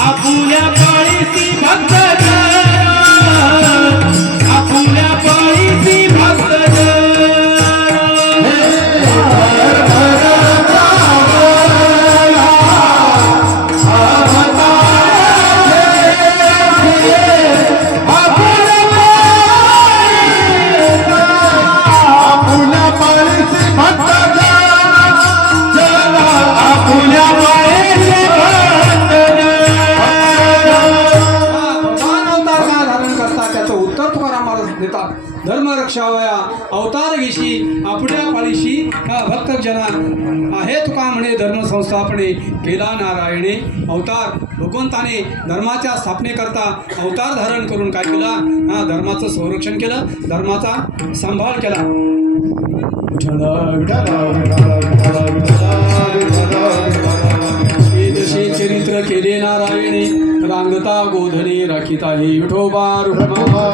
आपुल्या पाळीसी भक्त आपुल्या पाळीसी भक्त धर्म रक्षावया अवतार घेशी आपल्या पाळीशी भक्तजना आहे तुका म्हणे धर्म संस्थापने केला नारायणे अवतार. भगवंताने धर्माच्या स्थापनेकरता अवतार धारण करून काय केला? धर्माचं संरक्षण केलं, धर्माचा सांभाळ केला. हे जसे चरित्र केले नारायणे रांगता गोधने राखीता हे विठोबा रुक्मा.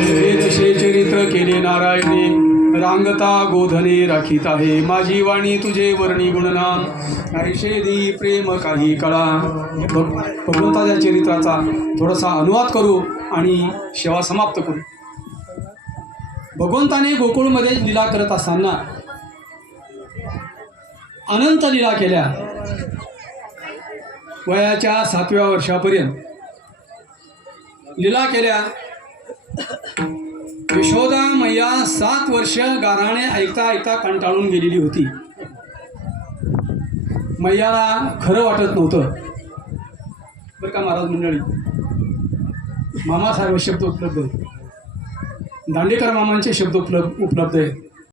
हे जसे चरित्र केले नारायणे रांगता गोधने राखीत आहे माझी वाणी तुझे वर्णी गुणनाम हरिषेदी प्रेम काही कळा. भगवंताच्या चरित्राचा थोडासा अनुवाद करू आणि सेवा समाप्त करू. भगवंताने गोकुळमध्ये लीला करत असताना अनंत लीला केल्या. वयाच्या 7व्या वर्षापर्यंत लीला केल्या. यशोदा मैया 7 वर्ष गाराणे ऐकता ऐकता कंटाळून गेलेली होती. मैयाला खरं वाटत नव्हतं बरं का महाराज मंडळी. मामासाहेब शब्द उपलब्ध आहेत, दांडेकर मामांचे शब्द उपलब्ध आहेत.